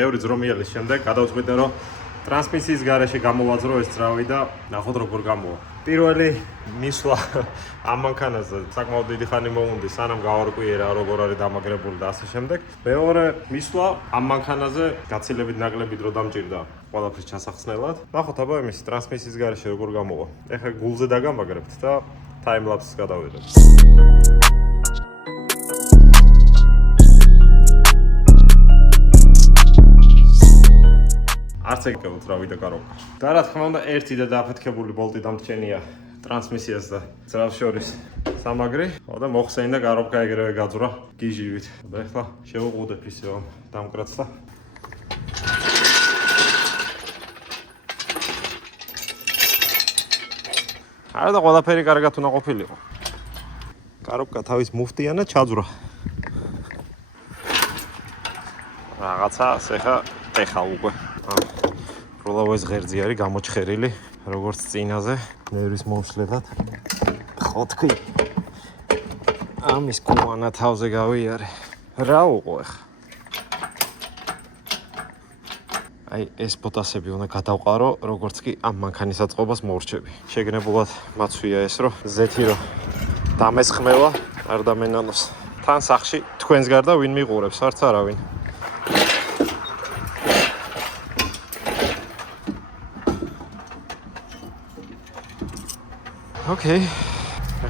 ბევრი ძრომიელის შემდეგ გადავწყვიტე რომ ტრანსმისიის გარეშე გამოვაძრო ეს ძრავი და ნახოთ როგორ გამოვა. პირველი მისვლა ამ მანქანაზე საკმაოდ დიდი ხანი მოუნდი, სანამ გავარკვიერა როგორ არის დამაგრებული და ასე შემდეგ. მეორე მისვლა ამ მანქანაზე გაცილებით ნაკლები დრო დამჭირდა ყველაფრის ჩასახსნელად. ნახოთ აბა იმის ტრანსმისიის გარეშე როგორ გამოვა. ეხლა გულზე დაგამაგრებთ და ტაიმლაპსს გადავიღებთ. არც ეკავთ რავი და კაროკა. და რა თქმა უნდა, ერთი და დააფეთქებული ბოლტი დამრჩენია ტრანსმისიას და ძრავს შორის სამაგრი. და მოხსენი და კაროკა ეგრევე გაძვრა გიჟივით. და ეხლა შევუყუდებ ისე ამ დამკრაც და არა და ყველაფერი კარგად უნდა ყოფილიყო. კაროკა თავის მუფტიანად ჩაძვრა. რაღაცა ეხა უკვე პროლავეს ღერძი არის გამოჩხერილი, როგორც წინაზე, ნერვის მომშლელად. ხო თქვი. ამის კუანა თავზე გავიარე. რა უყო ეხა? აი ეს პოტასები უნდა გადავყარო, როგორც კი ამ მანქანის აწყობას მორჩები. შეგნებულად მაცვია ეს, რომ ზეთი რომ დამესხმევა, არ დამენანოს. თან სახში თქვენს გარდა ვინ მიყურებს, არც არავინ. ოკეი.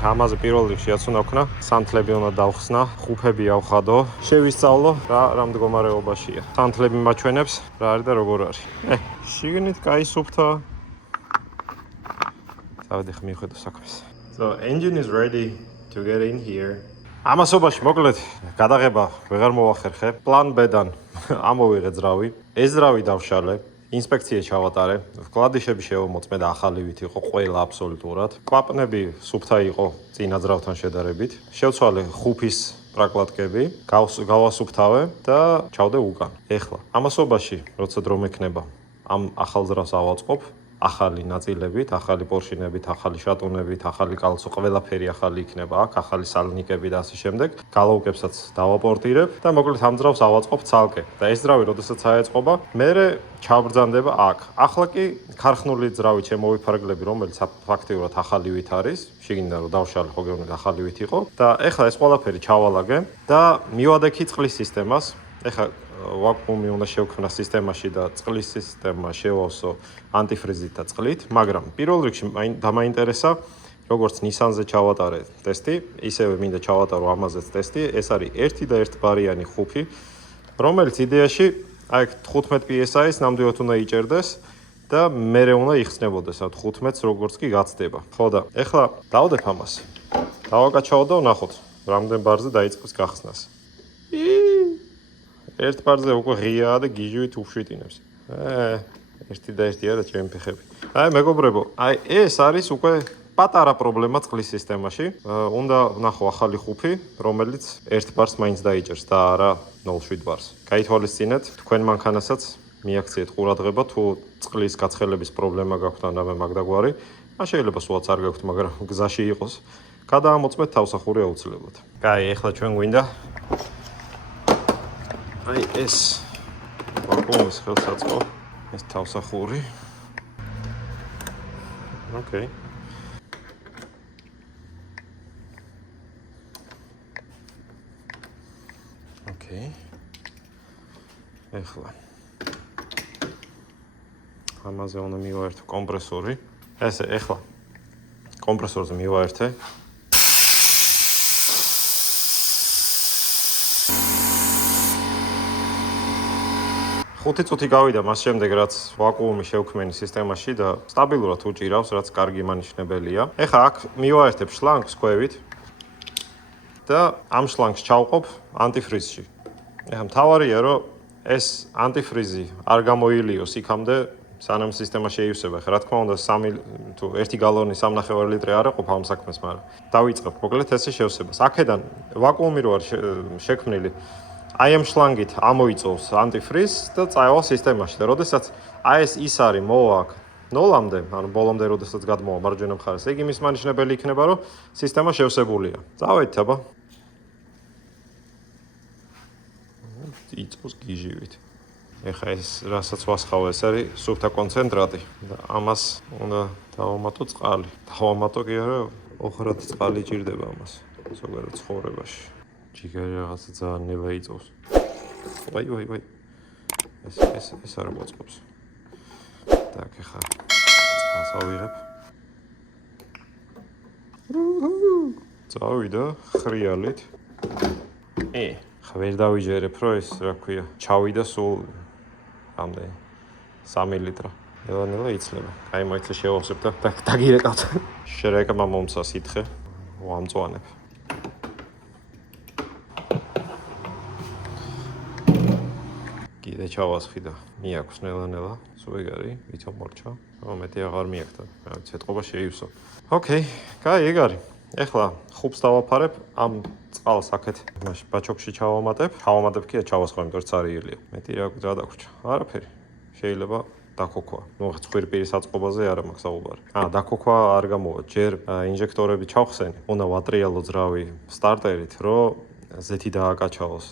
ამაზე პირველ რიგში რაც უნდა ვქნა, სანთლები უნდა დავხსნა, ხუფები ავხადო, შევისწავლო რა მდგომარეობაშია. სანთლები მაჩვენებს რა არის და როგორ არის. შიგნით კაი სუფთა. დავდიხ მიხედო საქმეს. So engine is ready to get in here. ამასობაში მოკლედ გადაღება ვეღარ მოვახერხე. Plan B-დან ამოვიღე ძრავი. ეს ძრავი დავშალე. ინსპექცია ჩავატარე, ვკლადიშები შევამოწმე და ახალივით იყო ყველა აბსოლუტურად. კლაპნები სუფთა იყო წინა ძრავთან შედარებით. შევცვალე ხუფის პრაკლატკები, გავასუფთავე და ჩავდე უკან. ეხლა ამასობაში, როცა დრო მექნება, ამ ახალ ძრავს ავაწყობ, ახალი ნაწილებით, ახალი პორშინებით, ახალი შატუნებით, ახალი კალცო, ყველაფერი ახალი იქნება აქ, ახალი სალნიკები და ასე შემდეგ. გალაუკებსაც დავაპორტირებ და მოკლედ ამ ძრავს ავაწყობ ცალკე. და ეს ძრავი, როდესაც აეწყობა, მერე ჩავბრძანდება აქ. ახლა კი ქარხნული ძრავი შემოვიფარგლები, რომელიც ფაქტიურად ახალივით არის, შიგნიდან რომ დავშალე ხო გეუბნები ახალივით იყო და ეხლა ეს ყველაფერი ჩავალაგე და მივადექი წყლის სისტემას. ეხლა ვაკუუმი უნდა შევქმნა სისტემაში და წყლის სისტემა შევავსო ანტიფრიზით და წყლით, მაგრამ პირველ რიგში დამაინტერესა როგორც Nissan-ზე ჩავატარე ტესტი, ისევე მინდა ჩავატარო ამაზეც ტესტი. ეს არის ერთი და ერთბარიანი ხუფი, რომელიც იდეაში აი 15 PSI-ს ნამდვილად უნდა იჭერდეს და მერე უნდა იხსნებოდეს ამ 15-ს როგორც კი გაცდება. ხო და ეხლა დავდებ ამას. დავაკაჩავ და ვნახოთ, რამდენ ბარზე დაიწყებს გახსნას. ერთ ბარზე უკვე ღიაა და გიჟივით უშვიტინებს. ერთი და ერთი არა ჩემი ფეხები. აი მეგობრებო, აი ეს არის უკვე პატარა პრობლემა წყლის სისტემაში. უნდა ვნახო ახალი ხუფი, რომელიც ერთ ბარს მაინც დაიჭერს და არა 0.7 ბარს. გაითვალისწინეთ, თქვენ მანქანასაც მიაქციეთ ყურადღება, თუ წყლის გაცხელების პრობლემა გაქვთ ან რამე მაგდაგვარი, ან შეიძლება სულაც არ გაქვთ, მაგრამ გზაში იყოს, გადაამოწმეთ თავსახური აუცილებლად. კაი, ეხლა ჩვენ გვინდა აი ეს ვაკუუმის ხელსაწყო, ეს თავსახური. ოკეი. ოკეი. ეხლა ამაზე უნდა მივაერთო კომპრესორი. ესე ეხლა კომპრესორზე მივაერთე. 5 წუთი გავიდა მას შემდეგ, რაც ვაკუუმი შევქმენი სისტემაში და სტაბილურად უჭირავს, რაც კარგი მანიშნებელია. ეხლა აქ მივაერთებ შლანგს ქვევით და ამ შლანგს ჩავყოფ ანტიფრიზში. ეხლა მთავარია, რომ ეს ანტიფრიზი არ გამოილიოს იქამდე, სანამ სისტემა შეივსება. ეხლა რა თქმა უნდა 1 გალონი 3.5 ლიტრი არ ეყოფა ამ საქმეს, მაგრამ დავიწყებ მოკლედ ესე შევსებას. აქედან ვაკუუმი რო არ შექმნილი აი ამ შლანგით ამოიწოვს ანტიფრიზს და წაევალ სისტემაში და როდესაც აი ეს ის არის მოვა აქ 0-მდე, ანუ ბოლომდე როდესაც გადმოვა მარჯვენა მხარეს, ეგ იმის მანიშნებელი იქნება, რომ სისტემა შევსებულია. წავედით აბა. იწოვს გიჟივით. ეხა ეს რასაც ვასხავ ეს არის სუფთა კონცენტრატი და ამას უნდა დავამატო წყალი. დავამატო კი არა, ოხრად წყალი ჭირდება ამას ზოგადად ცხოვრებაში. ჯიგარი რაღაცა ძალიან ნელა იწოვს. ვაი. ეს არ მოწყობს. так, ეხა წყალს ავიღებ. წავიდა ხრიალით. ხა ვერ დავიჯერებ, რომ ეს რა ქვია, ჩავიდა სულ რამდენი 3 ლიტრა. ნელა იცლება. აი მოიცა შევავსებ და დაგირეკავთ. შერეკმა მომცა სითხე, ვამწვანებ. კიდე ჩავასხი და მიაქვს ნელა. სუეგარი, ვითომ მორჩა. მეტი აღარ მიაქვს. რაც ეთყობა შეივსო. ოკეი, კაი, ეგ არის. ეხლა ხუბს დავაფარებ, ამ წყალს აქეთ მაშინ ბაჩოქში ჩავამატებ. ჩავამატებ კი ჩავასხავ, იმიტომ რომ цаრიელია. მეტი რა დაგვრჩა. არაფერი. შეიძლება დაქოქვა. ნუ ხვირპირის აწყობაზე არა მაქვს საუბარი. დაქოქვა არ გამოვა. ჯერ ინჟექტორები ჩავხსენი. უნდა ვატრიალო ძრავი სტარტერით, რომ ზეთი დააკაჩაოს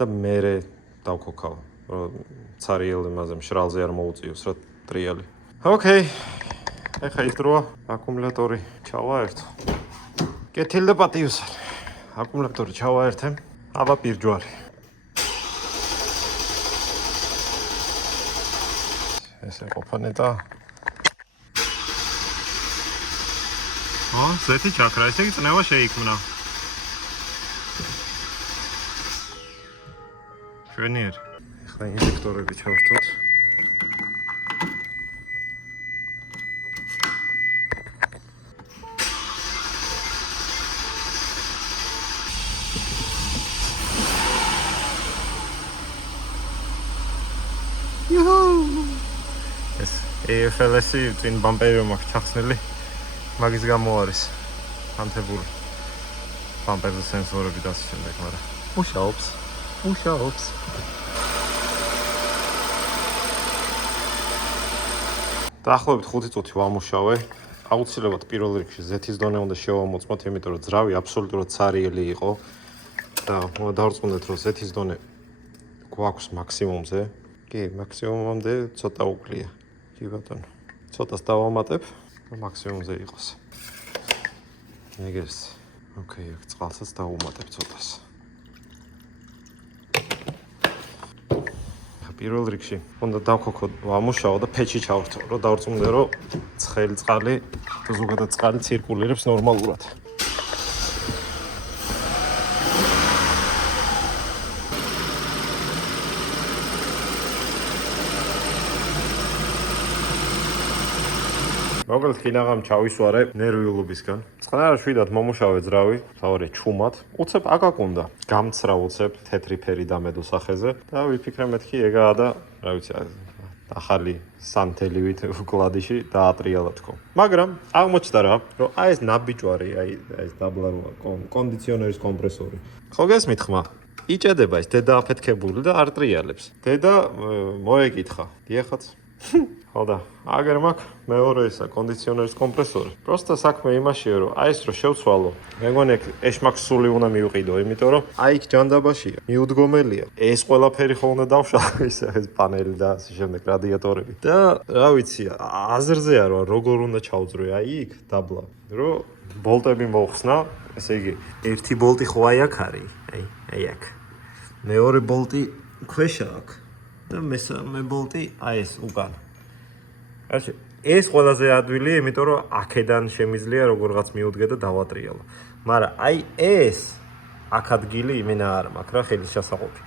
და მერე დავქოქავ, რომ цаრიელი მასე მშრალზე არ მოუწიოს რა ტრიალი. ოკეი. ეხა ის დროა აკუმულატორი ჩავაერთო. კეთილდა პატიუსარი. აკუმულატორი ჩავაერთე. აბა პირჯვარი. ესე ყოფანეტა. ზეთი ჩაქრა, ესე იგი წნევა შეიქმნა. შვენიერი. ეხლა ინჟექტორები ჩავერთოთ. ეს EFLS-ი წინ ბამპერი რომ აქვს ჩახსნილი, მაგის გამო არის ანთებული ბამპერზე სენსორები და ასე შემდეგ, მაგრამ მუშაობს. დაახლოებით 5 წუთი ვამუშავე. აუცილებლად პირველ რიგში ზეთის დონე უნდა შევამოწმოთ, იმიტომ რომ ძრავი აბსოლუტურად цаრიელი იყო და უნდა დავრწმუნდეთ, რომ ზეთის დონე გვაქვს მაქსიმუმზე. კი, მაქსიმუმამდე ცოტა უკლია. კი ბატონო. ცოტას დავამატებ, რომ მაქსიმუმზე იყოს. ეგეს. ოკეი, აქ წყალსაც დავუმატებ ცოტას. პირველ რიგში უნდა დავქოქო, ვამუშაო და ფეჩი ჩავრთო, რომ დავრწმუნდე, რომ ცხელი წყალი და ზოგადად წყალი ცირკულირებს ნორმალურად. მოკლედ კინაღამ ჩავისვარე ნერვიულობისგან. წყნარ შვიდად მომუშავე ძრავი, თავარი ჩუმად. უცებ აკაკუნდა. გამცრა უცებ თეთრი ფერი დამედო სახეზე და ვიფიქრე მეთქი ეგაა და რა ვიცი, ახალი სანთელივით კლადიში დაატრიალა თქო. მაგრამ აღმოჩნდა რა, რომ აი ეს ნაბიჯვარი, აი ეს დაბლა როა კონდიციონერის კომპრესორი. ხო გესმით ხმა? იჭედება ეს დედა აფეთქებული და არ ტრიალებს. დედა მოეკითხა. დიახაც. ხო და აგერ მაქვს მეორე ისა კონდიციონერის კომპრესორი. პროსტა საქმე იმაშია, რომ აი ეს რო შევცვალო, მე მგონი ეშმაკს სული უნდა მივყიდო, იმიტომ რომ აი იქ ჯანდაბაშია, მიუდგომელია. ეს ყველაფერი ხო უნდა დავშალო, ეს პანელი და ასე შემდეგ რადიატორები. და რა ვიცი, აზრზეა რომ როგორ უნდა ჩავძრო აი იქ დაბლა, რომ ბოლტები მოხსნა, ესე იგი, ერთი ბოლტი ხო აი აქ არის, აი აქ. მეორე ბოლტი ქვეშა აქ. და მესამე ბოლტი აი ეს უკან. არჩე, ეს ყველაზე ადვილია, იმიტომ რომ აქედან შემიძლია როგორღაც მიუდგე და დავატრიალო. მაგრამ აი ეს აქ ადგილი იმენა არ მაქვს რა ხელის შესაყოფი.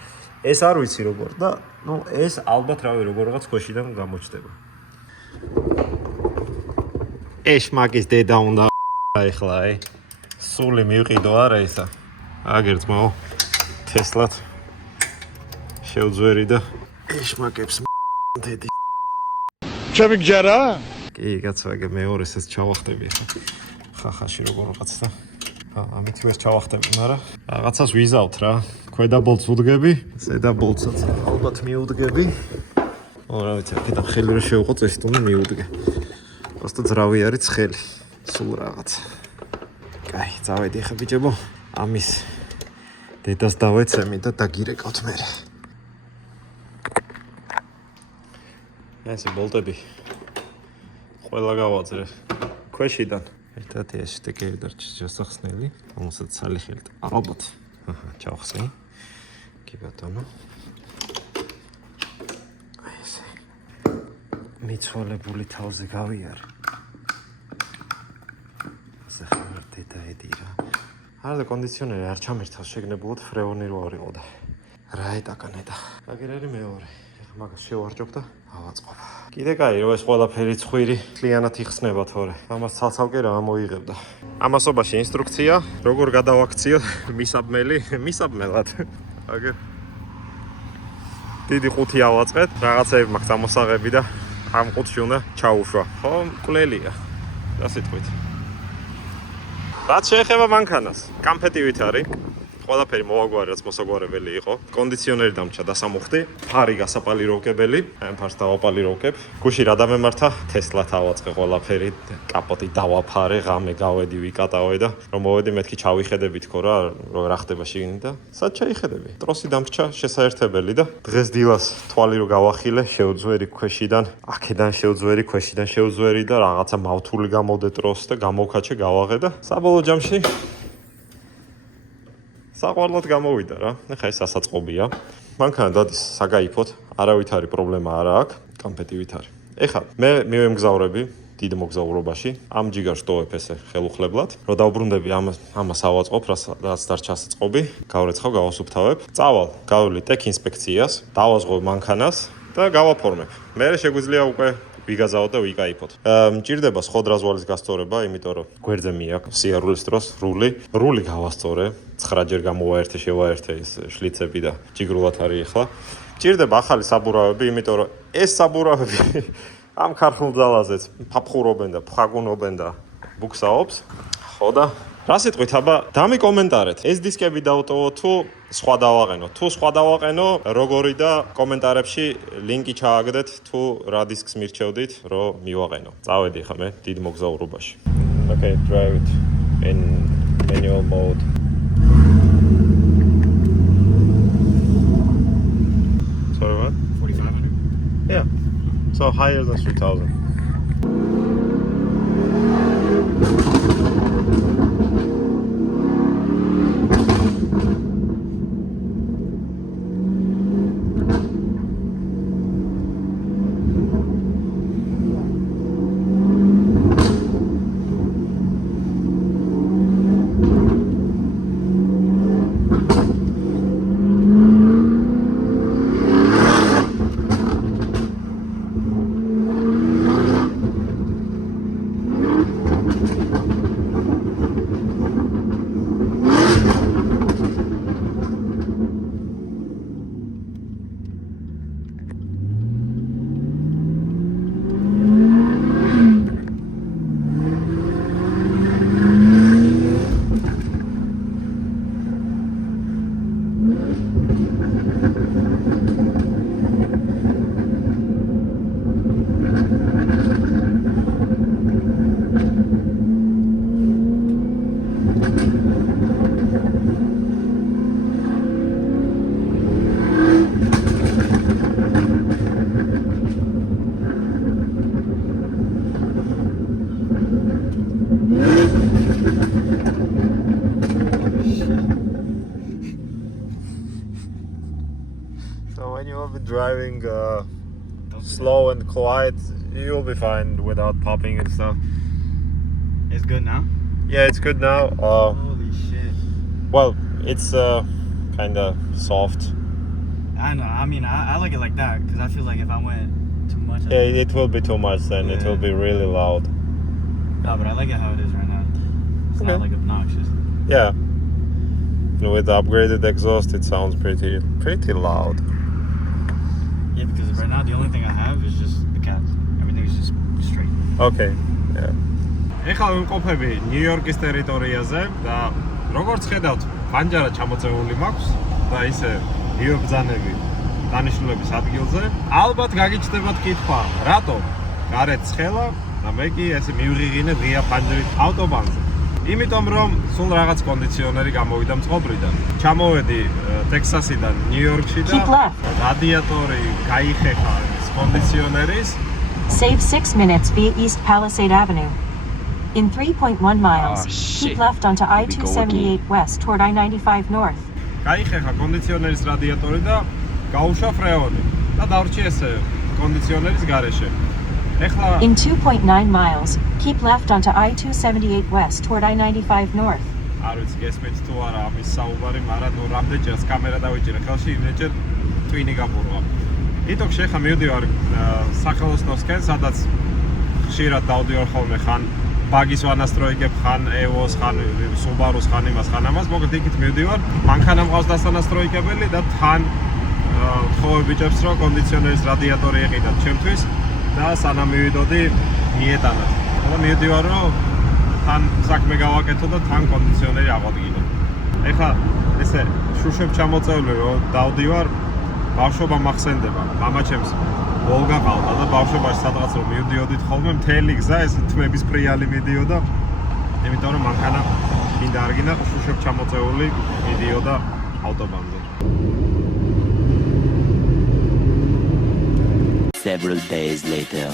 ეს არ ვიცი როგორ და ნუ ეს ალბათ რავი როგორღაც ქვეშიდან გამოჩდება. ეშმაკის დედა უნდა ეხლა აი. სული მივყიდო არა ისა. აგერ ძმაო. თესლად შევძვერი და ეშმაკებს დედი. ჩემი გჯერა? კი, კაცო, ეგ მეორეს ეს ჩავახტები ხა. ხახაში როგორღაც და ამით ეს ჩავახტები, მაგრამ რაღაცას ვიზავთ რა. ქვედა ბოლტს უდგები, ზედა ბოლტსაც ალბათ მიუდგები. რა ვიცი, აქედან ხელი რო შევყო წესი თუნდე მიუდგე. просто ძრავი არის ცხელი. სულ რაღაც. კაი, წავედი ხა ბიჭებო. ამის დედას დავეცემი და დაგირეკავთ მერე. ესე ბოლტები ყველა გავაძრე ქვეშიდან. ერთად ეს შტეკერი დარჩეს შესახსნელი, რომელსაც ცალი ხელით ალბათ ჩავხსნი. კი ბატონო. აი ესე. მიცვალებული თავზე გავიარე. ზახმართე დაედი რა. არა და კონდიციონერი არ ჩამერთავს შეგნებულად ფრეონი რო არისო და რა ეტაკანე და. აგერარი მეორე. ეხლა მაგას შევარჯობ და ავაწყობ. კიდე კაი რო ეს ყველაფერი ცხვირი მთლიანად იხსნება თორე. ამას ცალ-ცალკე რა მოიღებდა. ამასობაში ინსტრუქცია, როგორ გადავაქციო მისაბმელად. აგერ დიდი ყუთი ავაწყეთ, რაღაცები მაქვს ამოსაღები და ამ ყუთში უნდა ჩაუშვა. ხო, მკვლელია. რა სიტყვით. რაც შეეხება მანქანას, კამფეტივით არის. ყველაფერი მოაგვარი, რაც მოსაგვარებელი იყო. კონდიციონერი დამჭა დასამუხტი, ფარი გასაპალიროვკებელი, ამ ფარს დავაპალიროვკებ. გუში რა დამემართა? თესლად ავაწყე ყველაფერი, კაპოტი დავაფარე, ღამე გავედი, ვიკატავე და რომ მოვედი მეთქი ჩავიხედები თქო რა რა ხდება შიგნით და სად ჩაიხედები? ტროსი დამჭა შესაერთებელი და დღეს დილას თვალი რო გავახილე, შეუძვერი ქვეშიდან, აქედან შეუძვერი, ქვეშიდან შეუძვერი და რაღაცა მავთული გამოვდე ტროსს და გამოვქაჩე გავაღე და საბოლოო ჯამში საყვარლად გამოვიდა რა. ეხა ეს სასაწყობია. მანქანა დადის საგაიფოთ, არავით არის პრობლემა არა აქვს, კამფეტივით არის. ეხა მე მივემგზავრები დიდ მოგზაურობაში, ამ ჯიგარს ტოვებ ესე ხელუხლებლად, რომ დავბრუნდები ამას ავაწყობ, რაც დარჩა საწყობი, გავრეცხავ, გავასუფთავებ. წავალ, გავვლი ტექ ინსპექციას, დავაზღვევ მანქანას და გავაფორმებ. მე შეგვიძლია უკვე ვიგაზაოთ და ვიკაიფოთ. მჭირდება სხოდრაზვალის გასწორება, იმიტომ რომ გვერდზე მიაქვს სიარულის დროს რული გავასწორე, 9 ჯერ გამოვაერთე, შევაერთე ეს შლიცები და ჯიგრულად არის ახლა. მჭირდება ახალი საბურავები, იმიტომ რომ ეს საბურავები ამ ქარხულ ძალაზეც ფაფხურობენ და ფხაგუნობენ და ბუქსაობს. ხო და რა სიტყვით, აბა დამიკომენტარეთ. ეს დისკები დავტოვო თუ სხვა დავაყენო. თუ სხვა დავაყენო, როგორი და კომენტარებში ლინკი ჩააგდეთ თუ რა დისკს მირჩევდით, რომ მივაყენო. წავედი ხა მე დიდ მოგზაურობაში. Okay, drive it in manual mode. Sorry, what? 4,500? Yeah. So higher than 3,000. Driving slow and quiet, you'll be fine without popping and stuff. It's good now? Yeah, it's good now. Holy shit. Well, it's kind of soft. I know, I mean, I like it like that, because I feel like if I went too much... Yeah, it will be too much then, it will be really loud. No, but I like it how it is right now. It's not like obnoxious. Yeah. With the upgraded exhaust, it sounds pretty loud. Yeah, because right now the only thing I have is just the cats. Everything is just straight. Okay, yeah. ეხლა ვიმყოფები ნიუ-იორკის ტერიტორიაზე და როგორც ხედავთ, პანჯარა ჩამოწეული მაქვს და ისე იობძანები დანიშნულების ადგილზე. ალბათ გაგიჩნდებათ კითხვა, რატო გარეთ ცხელა და მე კი ესე მივღიღინე ღია პანჯრით ავტობანზე. იმიტომ რომ სულ რაღაც კონდიციონერი გამოვიდა მწყობრიდან. ჩამოვედი ტექსასიდან ნიუ-იორკში და რადიატორი გაიხეხა კონდიციონერის. Save 6 minutes via East Palisade Avenue. In 3.1 miles, keep left onto I-278 west toward I-95 north. გაიხეხა კონდიციონერის რადიატორი და გაუშვა ფრეონი და დავრჩი ესე კონდიციონერის გარეშე. ეხლა In 2.9 miles, keep left onto I-278 west toward I-95 north. არ ვიცი გესმით თუ არა ამის საუბარი, მაგრამ ნუ რამდენჯერაც კამერა დავიჭირე ხელში, იმენჯერ ტვინი გაბურვა. იტოქში ეხლა მივდივარ სახელოსნოსკენ, სადაც ხშირად დავდივარ ხოლმე ხან ბაგის ვანასტროიგებ, ხან EOS, ხან Subaru-s, ხან იმას, ხან ამას, მოკლედ იქით მივდივარ. მანქანა მყავს დასანასტროიგებელი და თან თხოვები ჭებს, რომ კონდიციონერის რადიატორი ეყიდათ ჩემთვის და სანამ მივიდოდი მიეტანათ. და მივდივარ, რომ თან საქმე გავაკეთო და თან კონდიციონერი აღვადგინო. ეხლა ესე შუშებ ჩამოწეული რომ დავდივარ, ბავშვობა მახსენდება. მამაჩემს ვოლგა ყავდა და ბავშვობაში სადღაც რომ მივდიოდით ხოლმე მთელი გზა ეს თმების პრიალი მიდიოდა. იმიტომ რომ მანქანა მინდა არ გინდა შუშებ ჩამოწეული მიდიოდა ავტობანზე. Several days later.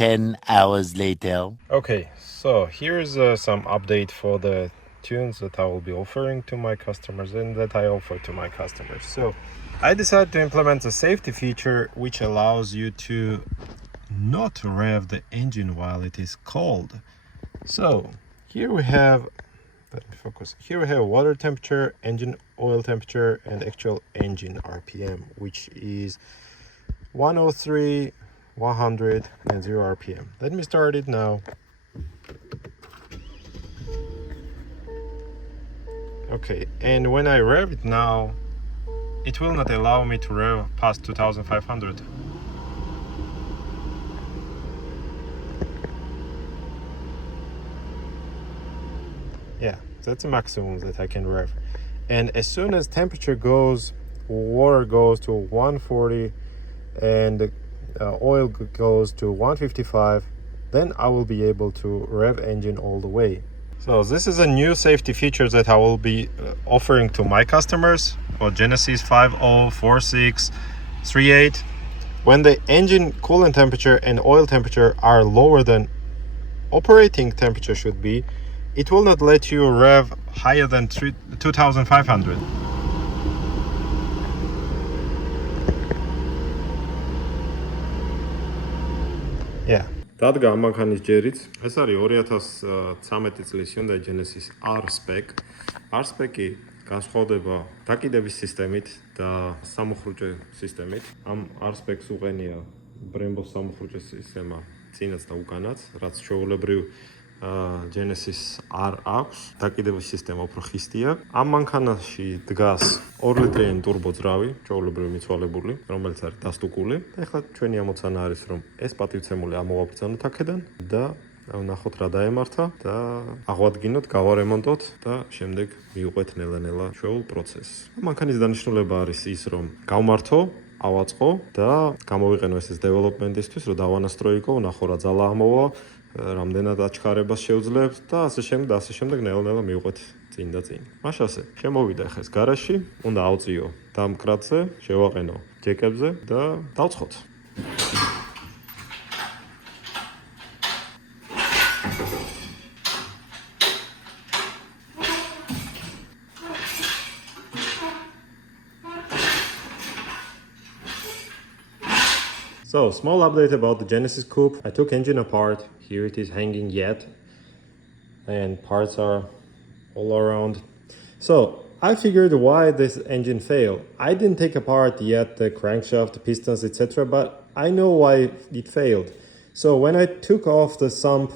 Ten hours later. Okay, so here's some update for the tunes that I will be offering to my customers and that I offer to my customers. So I decided to implement a safety feature which allows you to not rev the engine while it is cold. So here we have, let me focus. Here we have water temperature, engine oil temperature, and actual engine RPM, which is 103, 100, and 0 RPM. Let me start it now. Okay, and when I rev it now, it will not allow me to rev past 2500. Yeah, that's the maximum that I can rev. And as soon as temperature goes, water goes to 140 and oil goes to 155, then I will be able to rev engine all the way. So this is a new safety feature that I will be offering to my customers for Genesis 50, 46, 38. When the engine coolant temperature and oil temperature are lower than operating temperature should be, it will not let you rev higher than 2500. Yeah. დადგა ამ მანქანის ჯერიც. ეს არის 2013 წლის Hyundai Genesis R-Spec. R-Spec-ი განსხვავდება დაკიდების სისტემით და სამუხრუჭე სისტემით. ამ R-Spec-ს უყენია Brembo სამუხრუჭე სისტემა წინაც და უკანაც, რაც ჩვეულებრივ Genesis R აქვს. დაკიდების სისტემა უფრო ხისტია. ამ მანქანაში დგას 2 ლიტრიანი ტურბო ძრავი, ჩვეულებრივ მიცვალებული, რომელიც არის დასტუკული. ეხლა ჩვენი ამოცანა არის, რომ ეს პატივცემული ამოვაბრძანოთ აქედან და ვნახოთ რა დაემართა და აღვადგინოთ, გავარემონტოთ და შემდეგ მივყვეთ ნელა-ნელა ჩვეულ პროცესს. მანქანის დანიშნულება არის ის, რომ გავმართო, ავაწყო და გამოვიყენო ეს დეველოპმენტისთვის, რომ დავანასტროიკო, ვნახო რა ძალა ამოვა, რამდენად აჩქარებას შეუძლებს და ასე შემდეგ ნელა-ნელა მივყვეთ წინ და წინ. მაშ ასე, შემოვიდა ხეს გარაჟში, უნდა ავწიო დამკრატზე, შევაყენო ჯეკებზე და დავწყოთ. So, small update about the Genesis Coupe. I took engine apart. Here it is hanging yet. And parts are all around. So, I figured why this engine failed. I didn't take apart yet the crankshaft, the pistons, etc. But I know why it failed. So, when I took off the sump,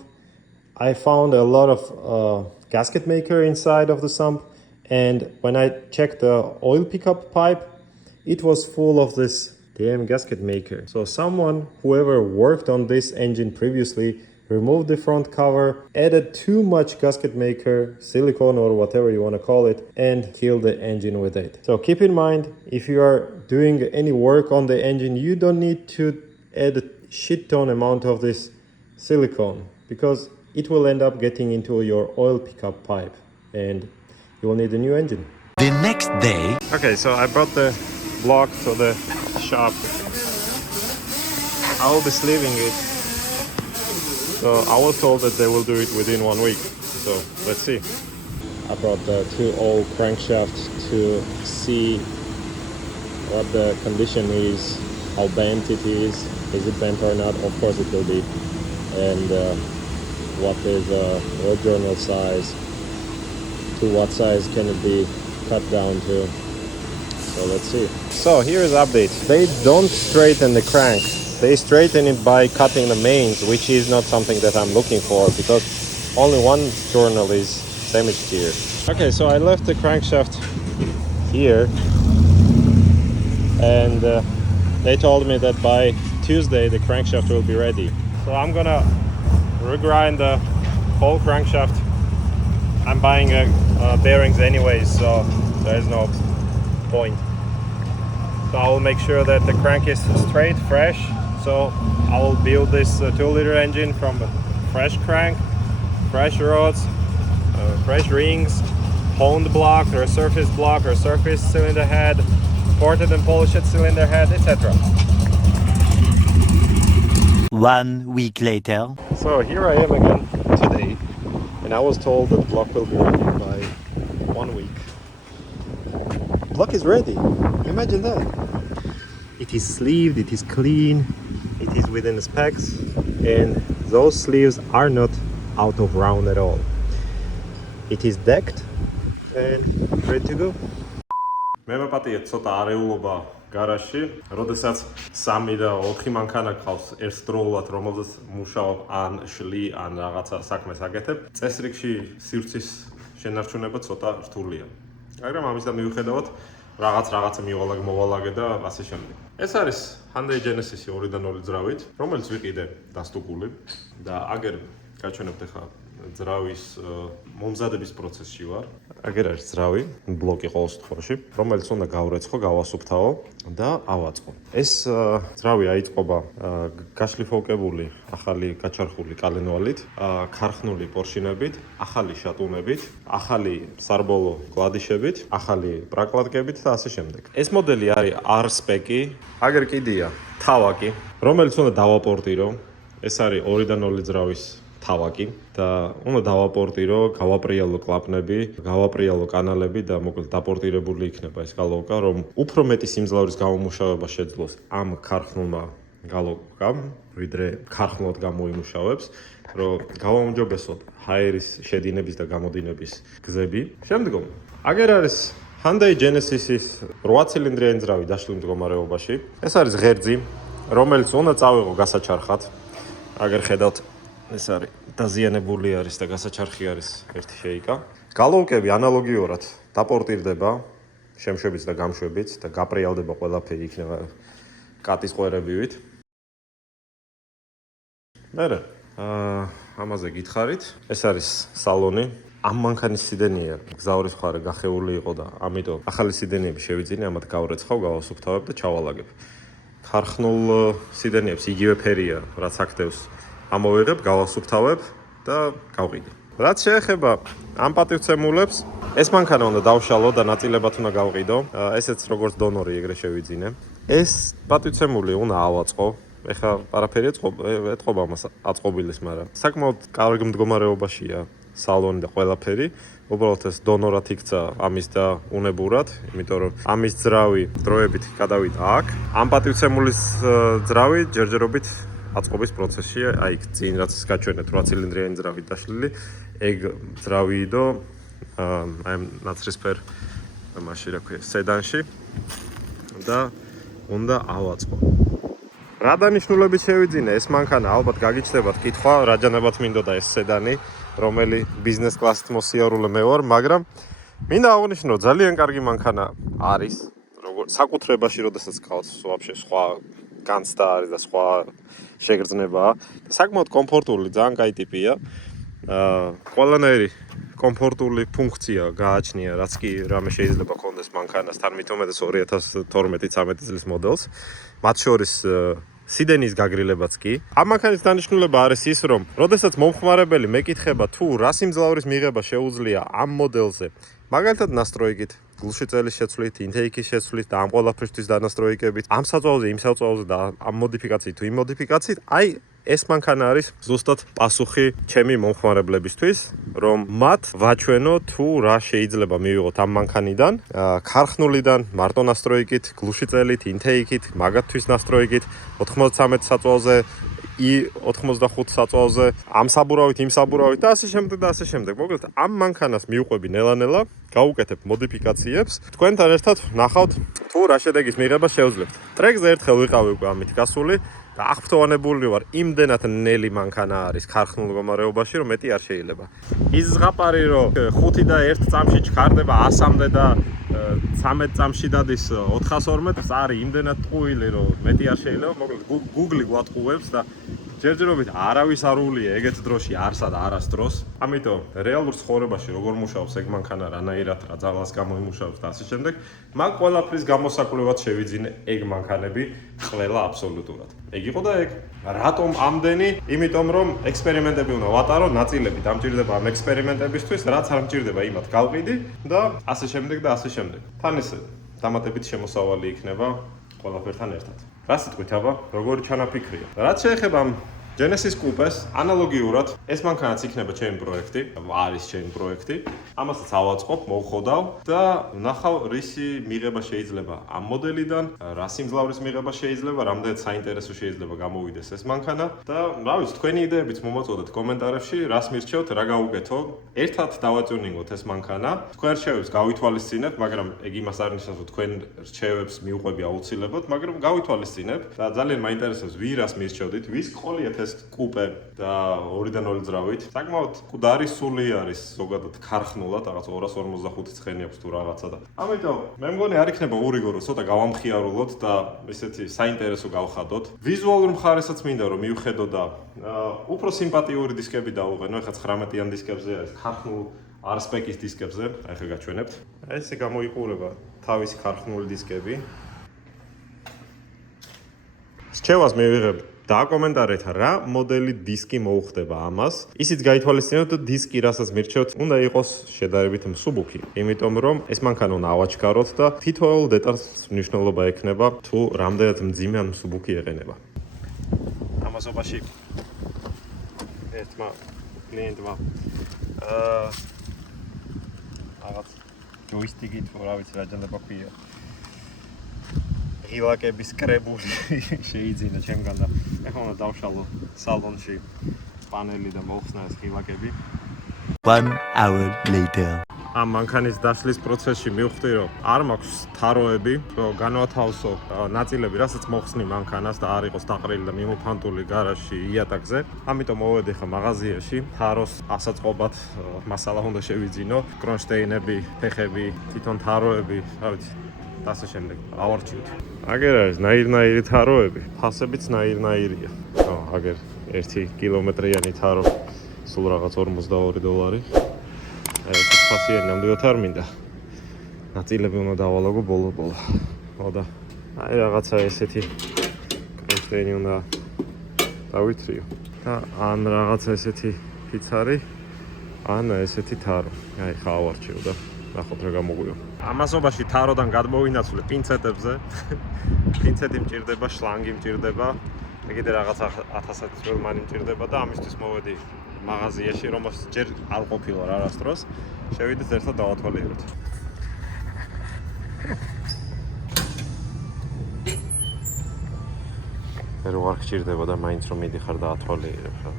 I found a lot of gasket maker inside of the sump. And when I checked the oil pickup pipe, it was full of this damn gasket maker. So whoever worked on this engine previously removed the front cover, added too much gasket maker, silicone or whatever you want to call it, and killed the engine with it. So keep in mind, if you are doing any work on the engine, you don't need to add a shit ton amount of this silicone because it will end up getting into your oil pickup pipe and you will need a new engine. The next day. Okay, so I brought the block to the shop. I will be sleeving it. So I was told that they will do it within 1 week. So let's see. I brought the 2 old crankshafts to see what the condition is, how bent it is it bent or not? Of course it will be. And what is the journal size, to what size can it be cut down to. So let's see. So here is update. They don't straighten the crank. They straighten it by cutting the mains, which is not something that I'm looking for because only one journal is damaged here. Okay, so I left the crankshaft here and they told me that by Tuesday the crankshaft will be ready. So I'm gonna regrind the whole crankshaft. I'm buying bearings anyways, so there is no point. So I will make sure that the crank is straight, fresh. So I will build this 2-liter engine from a fresh crank, fresh rods, fresh rings, honed block, resurfaced cylinder head, ported and polished cylinder head, etc. 1 week later. So here I am again today, and I was told that the block will be ready by 1 week. Block is ready. Imagine that. It is sleeved, it is clean, it is within the specs, and those sleeves are not out of round at all. It is decked and ready to go. მე მაპატია ცოტა არეულობა გარაჟში, როდესაც 3 და 4 მანქანა გყავს ერთდროულად, რომელზეც მუშაობ ან შლი ან რაღაცა საქმეს აკეთებ, წესრიგში სივრცის შენარჩუნება ცოტა რთულია. მაგრამ ამის და მიუხედავად რაღაცა მოვალაგე და ასე შემდეგ. ეს არის Hyundai Genesis 2.0 ძრავით, რომელიც ვიყიდე დასტუკული და აგერ გაჩვენებთ ახლა ძრავის მომზადების პროცესში ვარ. აგერ არის ძრავი, ბლოკი ყოველ შემთხვევაში, რომელიც უნდა გავრეცხო, გავასუფთავო და ავაწყო. ეს ძრავი აიწყობა გაშლიფოვკებული, ახალი გაჩარხული კალენვალით, ქარხნული პორშინებით, ახალი შატუნებით, ახალი სარბოლო გლადიშებით, ახალი პრაკლატკებით და ასე შემდეგ. ეს მოდელი არის R-Spec-ი, აგერ კიდია თავაკი, რომელიც უნდა დავაპორტირო. ეს არის 2.0 ძრავის თავაკი და უნდა დავაპორტირო, გავაპრიალო კლაპნები, გავაპრიალო კანალები და მოკლედ დაპორტირებული იქნება ეს გალოვკა, რომ უფრო მეტი სიმძლავრის გამომუშავება შეძლოს ამ ქარხნულმა გალოვკამ, ვიდრე ქარხნულად გამოიმუშავებს, რომ გავაუმჯობესოთ ჰაერის შედინების და გამოდინების გზები. შემდგომ, აგერ არის Hyundai Genesis-ის 8 ცილინდრიანი ძრავი დაშლილ მდგომარეობაში. ეს არის ღერძი, რომელიც უნდა წავიღო გასაჩარხად. აგერ ხედავთ, ეს არის დაზიანებული არის და გასაჩარხი არის ერთი შეიკა. გალოვკები ანალოგიურად დაპორტირდება შემშვებით და გამშვებით და გაპრიალდება ყველაფერი იქნება კატის ყვერებივით. მერე ამაზე გითხარით. ეს არის სალონი. ამ მანქანის სიდენია გზავრის მხარე გახეული იყო და ამიტომ ახალი სიდენიები შევიძინე, ამათ გავრეცხავ, გავასუფთავებ და ჩავალაგებ. ქარხნულ სიდენიებს იგივე ფერია, რაც აქტევს. ამოვიღებ, გავასუფთავებ და გავყიდე. რაც შეეხება ამ პატივცემულებს, ეს მანქანა უნდა დავშალო და ნაწილებად უნდა გავყიდო. ესეც როგორც დონორი ეგრე შევიძინე. ეს პატივცემული უნდა ავაწყო. ეხლა არაფერი ეთყობა ამას აწყობილის, მაგრამ საკმაოდ კარგ მდგომარეობაშია სალონი და ყველაფერი. უბრალოდ ეს დონორად იქცა ამის და უნებურად, იმიტომ რომ ამის ძრავი დროებით გადავიდა აქ. ამ პატივცემულის ძრავი ჯერჯერობით აწყობის პროცესში, აი იქ წინ რაც გაჩვენეთ 8 ცილინდრიანი ძრავი დაშლილი, ეგ ძრავიდო აი ნაცრისფერ მაშინ რა ქვია სედანში და უნდა ავაწყო. რა დანიშნულებით შევიძინე ეს მანქანა, ალბათ გაგიჩნდებათ კითხვა, რა ჯანაბად მინდოდა ეს სედანი, რომელი ბიზნეს კლასით მოსიარულე მე ვარ, მაგრამ მინდა აღნიშნო, ძალიან კარგი მანქანა არის, როგორც საკუთრებაში, როდესაც გყავს ვაფშე სხვა განცდა არის და სხვა შეგრძნებაა. საკმაოდ კომფორტული, ძალიან კაი ტიპია. ყველანაირი კომფორტული ფუნქცია გააჩნია, რაც კი რამე შეიძლება კონდეს მანქანას, თან მით უმეტეს 2012-13 წლის მოდელს. მათ შორის სიდენის გაგრილებაც კი. ამ მანქანის დანიშნულება არის ის, რომ როდესაც მომხმარებელი მეკითხება თუ რა სიმძლავრის მიღება შეუძლია ამ მოდელზე, მაგალითად ნასტროიგით, გულშეწელის შეცვლით, ინტეიკის შეცვლით და ამ ყველაფრისთვის დანასტროიგებით, ამ საწვავზე, იმ საწვავზე და ამ მოდიფიკაციით თუ იმ მოდიფიკაციით, აი ეს მანქანა არის ზუსტად პასუხი ჩემი მომხმარებლებისთვის, რომ მათ ვაჩვენო თუ რა შეიძლება მივიღოთ ამ მანქანიდან, ქარხნულიდან, მარტო ნასტროიგით, გულშეწელით, ინტეიკით, მაგათთვის ნასტროიგით, 93 საწვავზე, i85 საწვავზე, ამ საბურავით, იმ საბურავით და ასე შემდეგ და ასე შემდეგ. მოკლედ, ამ მანქანას მივყვები ნელა-ნელა, გავუკეთებ მოდიფიკაციებს, თქვენთან ერთად ვნახავთ თუ რა შედეგის მიღება შევძლებთ. ტრეკზე ერთხელ ვიყავი უკვე ამით გასული და აღფრთოვანებული ვარ, იმდენად ნელი მანქანა არის ქარხნულ მდგომარეობაში, რომ მეტი არ შეიძლება. ის ზღაპარი, რომ 5 და 1 წამში ჩქარდება 100-მდე და 13 წამში დადის 412, არის იმდენად ტყუილი, რომ მეტი არ შეიძლება. მოკლედ Google გვატყუებს და ჯერჯერობით არავის არ უვლია ეგეთ დროში არსა და არასდროს. ამიტომ რეალურ ცხოვრებაში როგორ მუშაობს ეგ მანქანა, რანაირად რა ძალას გამოიმუშავებს და ასე შემდეგ, მაგ ყველაფრის გამოსაკვლევად შევიძინე ეგ მანქანები ყველა აბსოლუტურად. ეგ იყო და ეგ. რატომ ამდენი? იმიტომ რომ ექსპერიმენტები უნდა ვატარო, ნაწილები დამჭირდება ამ ექსპერიმენტებისთვის, რაც არ მჭირდება იმათ გავყიდი და ასე შემდეგ და ასე შემდეგ. თან ესე დამატებით შემოსავალი იქნება ყველაფერთან ერთად. რა სიტყვით აბა, როგორი ჩანაფიქრია. რაც შეეხება ამ Genesis Coupe-ს, ანალოგიურად ეს მანქანაც იქნება ჩემი პროექტი, არის ჩემი პროექტი. ამასაც ავაწყობ, მოვხოდავ და ვნახავ რისი მიღება შეიძლება ამ მოდელიდან, რა სიმძლავრის მიღება შეიძლება, რამდენად საინტერესო შეიძლება გამოვიდეს ეს მანქანა და რა ვიცი, თქვენი იდეებიც მომაწოდეთ კომენტარებში, რას მირჩევთ, რა გავუკეთო. ერთად დავაწუნინგოთ ეს მანქანა. თქვენ რჩევებს გავითვალისწინებთ, მაგრამ ეგ იმას არ ნიშნავს, რომ თქვენ რჩევებს მიუყვები აუცილებლად, მაგრამ გავითვალისწინებთ და ძალიან მაინტერესებს, ვინ რას მირჩევდით, ვის ყოლიათ ეს კუპე და 2-0 ძრავით. საკმაოდ მკვდარი სული არის ზოგადად ქარხნულად, რაღაც 255 ცხენი აქვს თუ რაღაცა და. ამიტომ მე მგონი არ იქნება ურიგო, რომ ცოტა გავამხიარულოთ და ესეთი საინტერესო გავხადოთ. ვიზუალურ მხარესაც მინდა რომ მივხედო და უფრო სიმპათიური დისკები დავუყენო. ეხლა 19-იან დისკებზე არის ქარხნულ R-Spec-ის დისკებზე, აი ხე გაჩვენებთ. ესე გამოიყურება თავისი ქარხნული დისკები. რჩევას მივიღებ დააკომენტარეთ რა მოდელი დისკი მოუხდება ამას. ისიც გაითვალისწინოთ, რომ დისკი, რასაც მირჩევთ, უნდა იყოს შედარებით მსუბუქი. იმიტომ რომ ეს მანქანა უნდა ავაჩქაროთ და თითოეულ დეტალს მნიშვნელობა ექნება, თუ რამდენად მძიმე ან მსუბუქი ეყენება. ამასობაში ერთმა კლიენტმა რაღაც ჯოისტიკით, რა ვიცი რა ჯანდება ქვია. ღილაკების კრებული შეიძინა ჩემგან და ეხლა უნდა დავშალო სალონში პანელი და მოვხსნა ეს ღილაკები. 1 hour later. ამ მანქანის დაშლის პროცესში მივხვდი, რომ არ მაქვს თაროები, რომ განვათავსო ნაწილები, რასაც მოხსნი მანქანას და არ იყოს დაყრილი და მიმოფანტული გარაჟში იატაკზე. ამიტომ მოვედი ხა მაღაზიაში, თაროს ასაწყობად მასალა უნდა შევიძინო, კრონშტეინები, ფეხები, თვითონ თაროები, რა ვიცი. და ასე შემდეგ. ავარჩიოთ. აგერ არის ნაირ-ნაირი თაროები, ფასებიც ნაირ-ნაირია. აგერ 1 კილომეტრიანი თარო სულ რაღაც $42. ეს ფასიანი ნამდვილად არ მინდა. ნაწილები უნდა დავალაგო ბოლო-ბოლო. და აი რაღაცა ესეთი კრონშტეინი უნდა დავითრიო. და ან რაღაცა ესეთი ფიცარი, ან ესეთი თარო. აი ხა ავარჩიო და ნახოთ რა გამოგვიო. ამასობაში თაროდან გადმოვინაცვლე პინცეტებზე. პინცეტი მჭირდება, შლანგი მჭირდება. კიდე რაღაც 1000 წელმანი მჭირდება და ამისთვის მოვედი მაღაზიაში, რომელშიც ჯერ არ ყოფილვარ არასდროს. შევიდეთ ერთად დავათვალიეროთ. რო არ გჭირდება და მაინც რომ მიდიხარ და ათვალიერებ რა.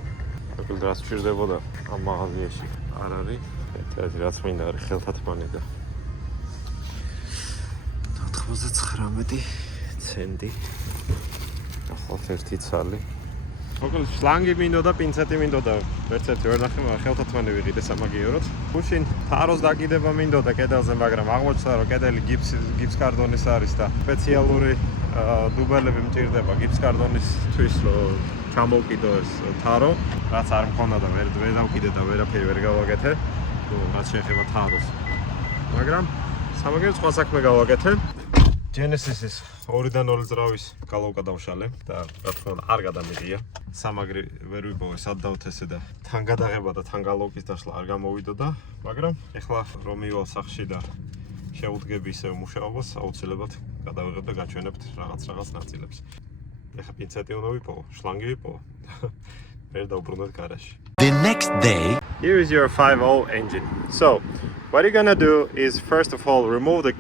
მოკლედ რაც გჭირდებოდა ამ მაღაზიაში არ არის. ერთი რაც მინდა არის ხელთათმანი და 99 ცენტი. ახლა ერთი ცალი. მოკლედ შლანგი მინდოდა, პინცეტი მინდოდა. ერთ ერთი ვერ ნახე, მაგრამ ხელთათმანი ვიყიდე სამაგიეროდ. გუშინ თაროს დაკიდება მინდოდა კედელზე, მაგრამ აღმოჩნდა რომ კედელი გიფსკარდონის არის და სპეციალური დუბლები მჭირდება გიფსკარდონისთვის, რომ ჩამოვკიდო ეს თარო, რაც არ მქონდა და ვერ დავკიდე და ვერაფერი ვერ გავაკეთე. რაც შეეხება თაროს. მაგრამ სამაგერო სხვა საქმე გავაკეთე. Genesis-ის 2-დან 2 ძრავის გალავკა დავშალე და რა თქმა უნდა არ გადამიღია. სამაგრი ვერ ვიპოვე სად დავთესე და თან გადაღება და თან გალავკის დაშლა არ გამოვიდოდა, მაგრამ ეხლა რომ მივალ სახში და შეუდგები ისევ მუშაობას, აუცილებლად გადავიღებ და გაჩვენებთ რაღაც ნაწილებს. ეხლა პინცეტი უნდა ვიპოვო, შლანგი ვიპოვო. ვერ დავბრუნოთ გარაჟში. The next day. Here is your 5.0 engine. So, what you're gonna do is first of all remove the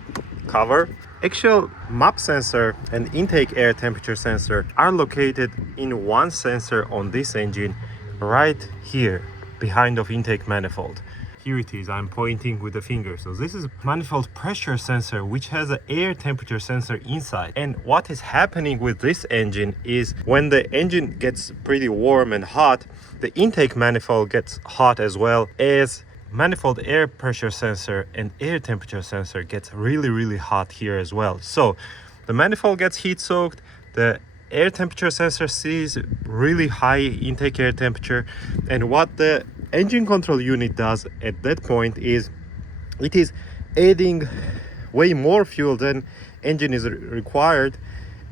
cover. Actual map sensor and intake air temperature sensor are located in one sensor on this engine right here behind of intake manifold. Here it is, I'm pointing with the finger. So this is manifold pressure sensor which has an air temperature sensor inside. And what is happening with this engine is when the engine gets pretty warm and hot, the intake manifold gets hot as well as manifold air pressure sensor and air temperature sensor gets really hot here as well. So the manifold gets heat soaked, the air temperature sensor sees really high intake air temperature, and what the engine control unit does at that point is it is adding way more fuel than engine is required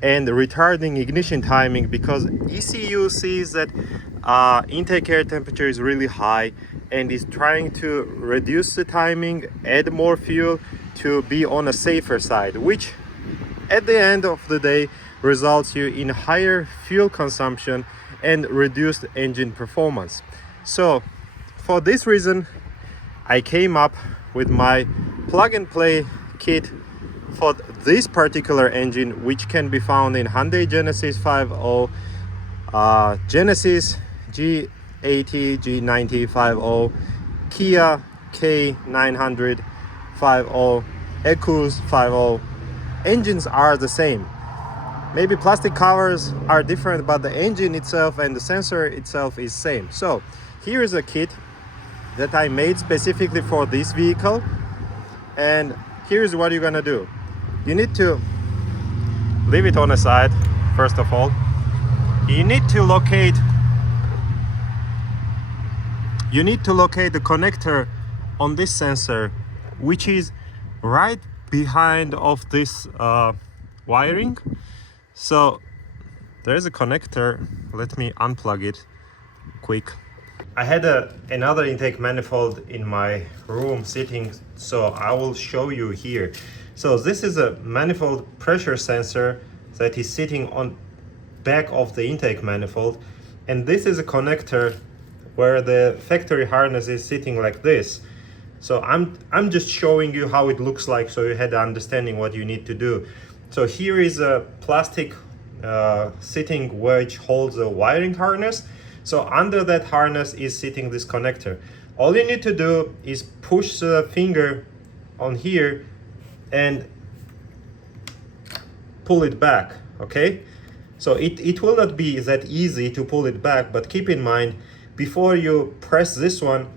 and retarding ignition timing because ECU sees that intake air temperature is really high and is trying to reduce the timing, add more fuel to be on a safer side, which at the end of the day results you in higher fuel consumption and reduced engine performance. So for this reason, I came up with my plug and play kit for this particular engine, which can be found in Hyundai Genesis 5.0, Genesis G80, G90 5.0, Kia K900 5.0, Ecus 5.0. Engines are the same. Maybe plastic covers are different, but the engine itself and the sensor itself is same. So here is a kit that I made specifically for this vehicle, and here's what you're gonna do. You need to leave it on the side. First of all, you need to locate the connector on this sensor, which is right behind of this wiring. So there's a connector. Let me unplug it quick. I had another intake manifold in my room sitting, so I will show you here. So this is a manifold pressure sensor that is sitting on back of the intake manifold, and this is a connector where the factory harness is sitting like this. So I'm just showing you how it looks like so you had an understanding what you need to do. So here is a plastic sitting which holds a wiring harness. So under that harness is sitting this connector. All you need to do is push the finger on here and pull it back, okay? So it will not be that easy to pull it back, but keep in mind, before you press this one,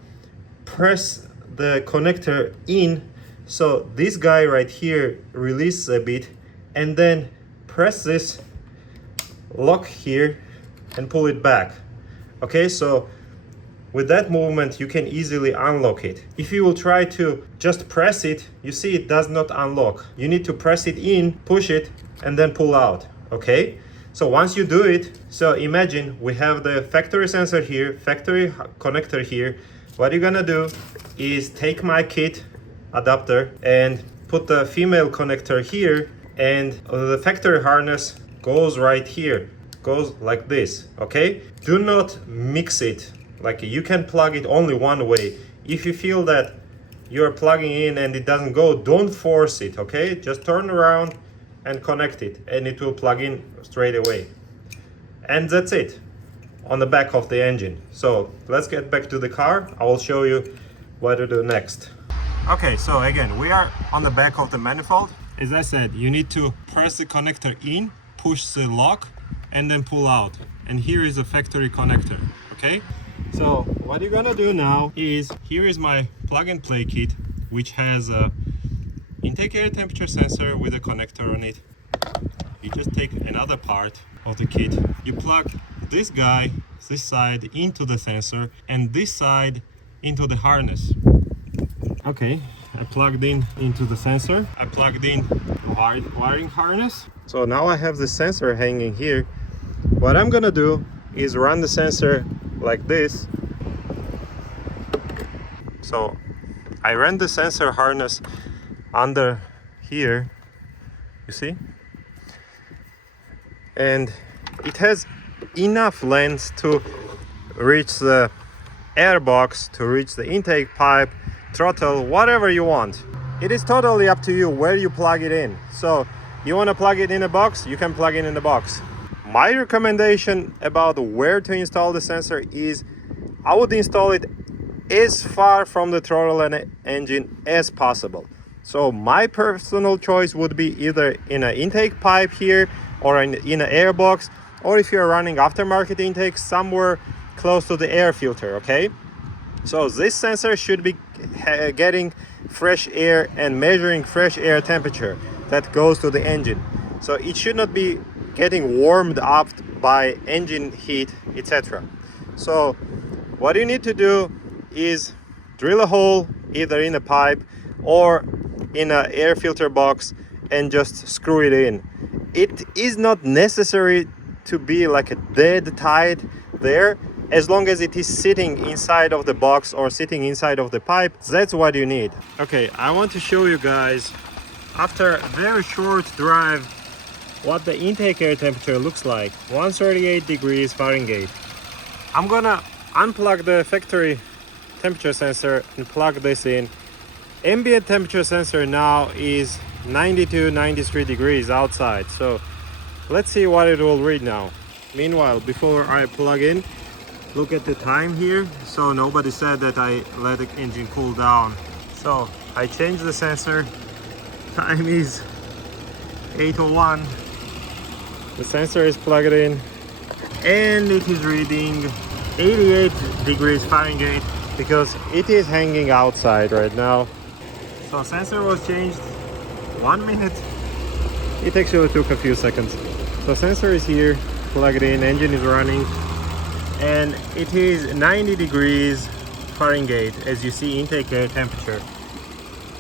press the connector in, so this guy right here releases a bit, and then press this lock here and pull it back. Okay, so with that movement you can easily unlock it. If you will try to just press it, you see it does not unlock. You need to press it in, push it, and then pull out. Okay, so once you do it, so imagine we have the factory sensor here, factory connector here. What you're gonna do is take my kit adapter and put the female connector here, and the factory harness goes right here, goes like this. Okay, do not mix it. Like, you can plug it only one way. If you feel that you're plugging in and it doesn't go, don't force it. Okay, just turn around and connect it and it will plug in straight away. And that's it on the back of the engine. So let's get back to the car. I will show you what to do next. Okay, so again, we are on the back of the manifold. As I said, you need to press the connector in, push the lock, and then pull out. And here is a factory connector. Okay, so what you're gonna do now is, here is my plug and play kit, which has a intake air temperature sensor with a connector on it. You just take another part of the kit, you plug this guy, this side into the sensor and this side into the harness. Okay, I plugged into the sensor. I plugged in the wiring harness. So now I have the sensor hanging here. What I'm gonna do is run the sensor like this. So I ran the sensor harness under here, you see? And it has enough length to reach the air box, to reach the intake pipe, throttle, whatever you want. It is totally up to you where you plug it in. So you want to plug it in a box, you can plug it in the box. My recommendation about where to install the sensor is I would install it as far from the throttle and engine as possible. So my personal choice would be either in an intake pipe here or in an air box, or if you're running aftermarket intake, somewhere close to the air filter, okay? So this sensor should be getting fresh air and measuring fresh air temperature that goes to the engine. So it should not be getting warmed up by engine heat, etc. So what you need to do is drill a hole either in a pipe or in an air filter box and just screw it in. It is not necessary to be like a dead tight there. As long as it is sitting inside of the box or sitting inside of the pipe, that's what you need. Okay, I want to show you guys after a very short drive what the intake air temperature looks like. 138 degrees Fahrenheit. I'm gonna unplug the factory temperature sensor and plug this in. Ambient temperature sensor now is 92-93 degrees outside. So let's see what it will read now. Meanwhile, before I plug in, look at the time here. So nobody said that I let the engine cool down. So I changed the sensor. Time is 8:01. The sensor is plugged in and it is reading 88 degrees Fahrenheit because it is hanging outside right now. So sensor was changed 1 minute. It actually took a few seconds. So sensor is here, plugged in, engine is running, and it is 90 degrees Fahrenheit as you see intake air temperature.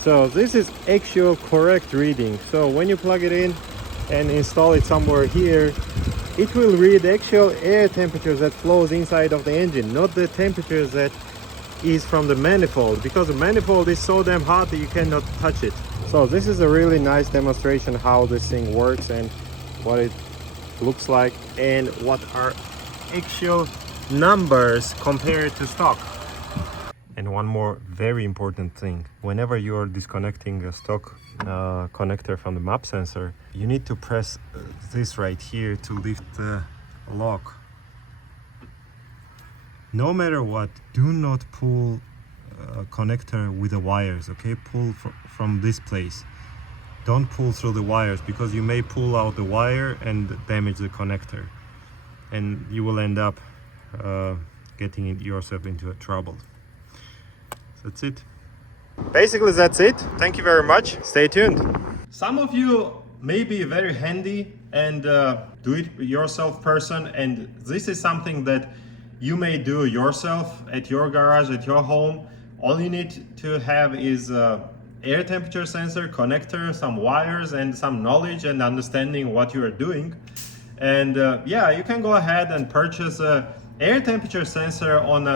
So this is actual correct reading. So when you plug it in and install it somewhere here, it will read actual air temperatures that flows inside of the engine, not the temperatures that is from the manifold, because the manifold is so damn hot that you cannot touch it. So this is a really nice demonstration how this thing works and what it looks like and what are actual numbers compared to stock. And one more very important thing, whenever you are disconnecting a stock connector from the map sensor, you need to press this right here to lift the lock. No matter what, do not pull a connector with the wires, okay? Pull from this place. Don't pull through the wires because you may pull out the wire and damage the connector, and you will end up getting yourself into trouble. That's it. Basically, that's it. Thank you very much. Stay tuned. Some of you may be very handy and do-it-yourself person, and this is something that you may do yourself at your garage, at your home. All you need to have is air temperature sensor, connector, some wires, and some knowledge and understanding what you are doing. And yeah, you can go ahead and purchase a air temperature sensor on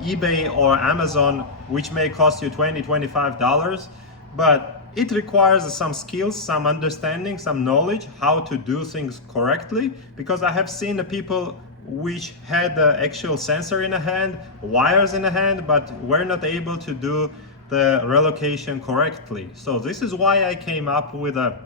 eBay or Amazon, which may cost you $20-25, but it requires some skills, some understanding, some knowledge how to do things correctly, because I have seen the people which had the actual sensor in a hand, wires in a hand, but were not able to do the relocation correctly. So this is why I came up with a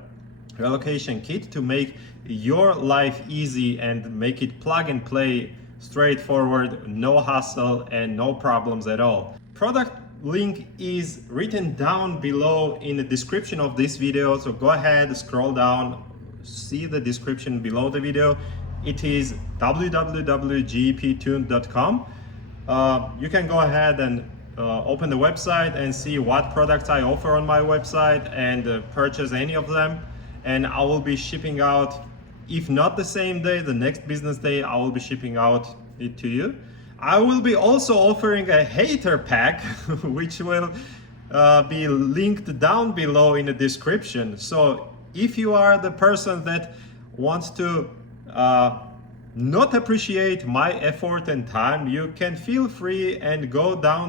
relocation kit to make your life easy and make it plug and play, straightforward, no hassle and no problems at all. Product link is written down below in the description of this video, so go ahead, scroll down, see the description below the video. It is www.GEPTuned.com. You can go ahead and open the website and see what products I offer on my website and purchase any of them, and I will be shipping out If not the same day, the next business day, I will be shipping out it to you. I will be also offering a hater pack, which will be linked down below in the description. So if you are the person that wants to not appreciate my effort and time, you can feel free and go down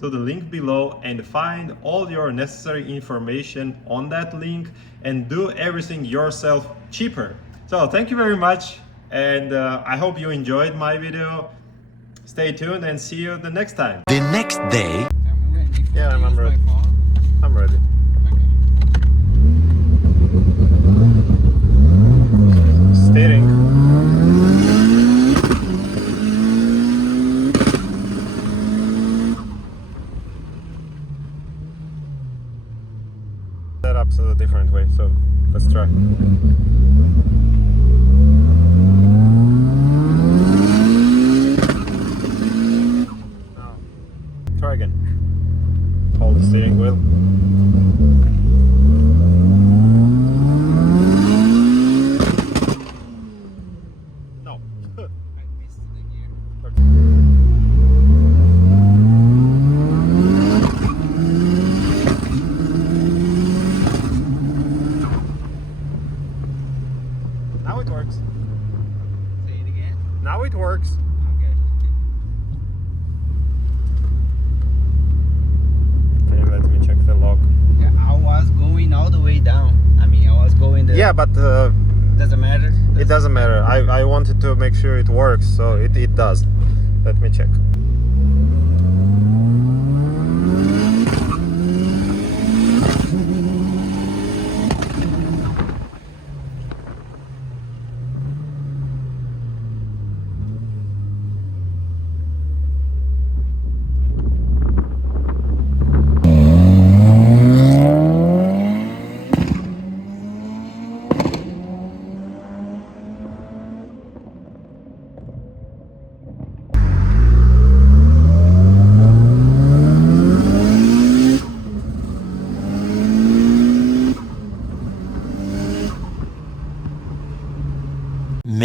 to the link below and find all your necessary information on that link and do everything yourself cheaper. So thank you very much, and I hope you enjoyed my video. Stay tuned and see you the next time. The next day. Yeah, I'm ready. I'm ready. Steering. Set up a different way, so let's try. Now, try again. Hold the steering wheel. No. Now it works. Say it again. Now it works. Okay. Okay, let me check the log. Yeah, I was going all the way down. I mean, I was going the. Yeah, but Doesn't matter. it doesn't matter. I wanted to make sure it works, so it does. Let me check.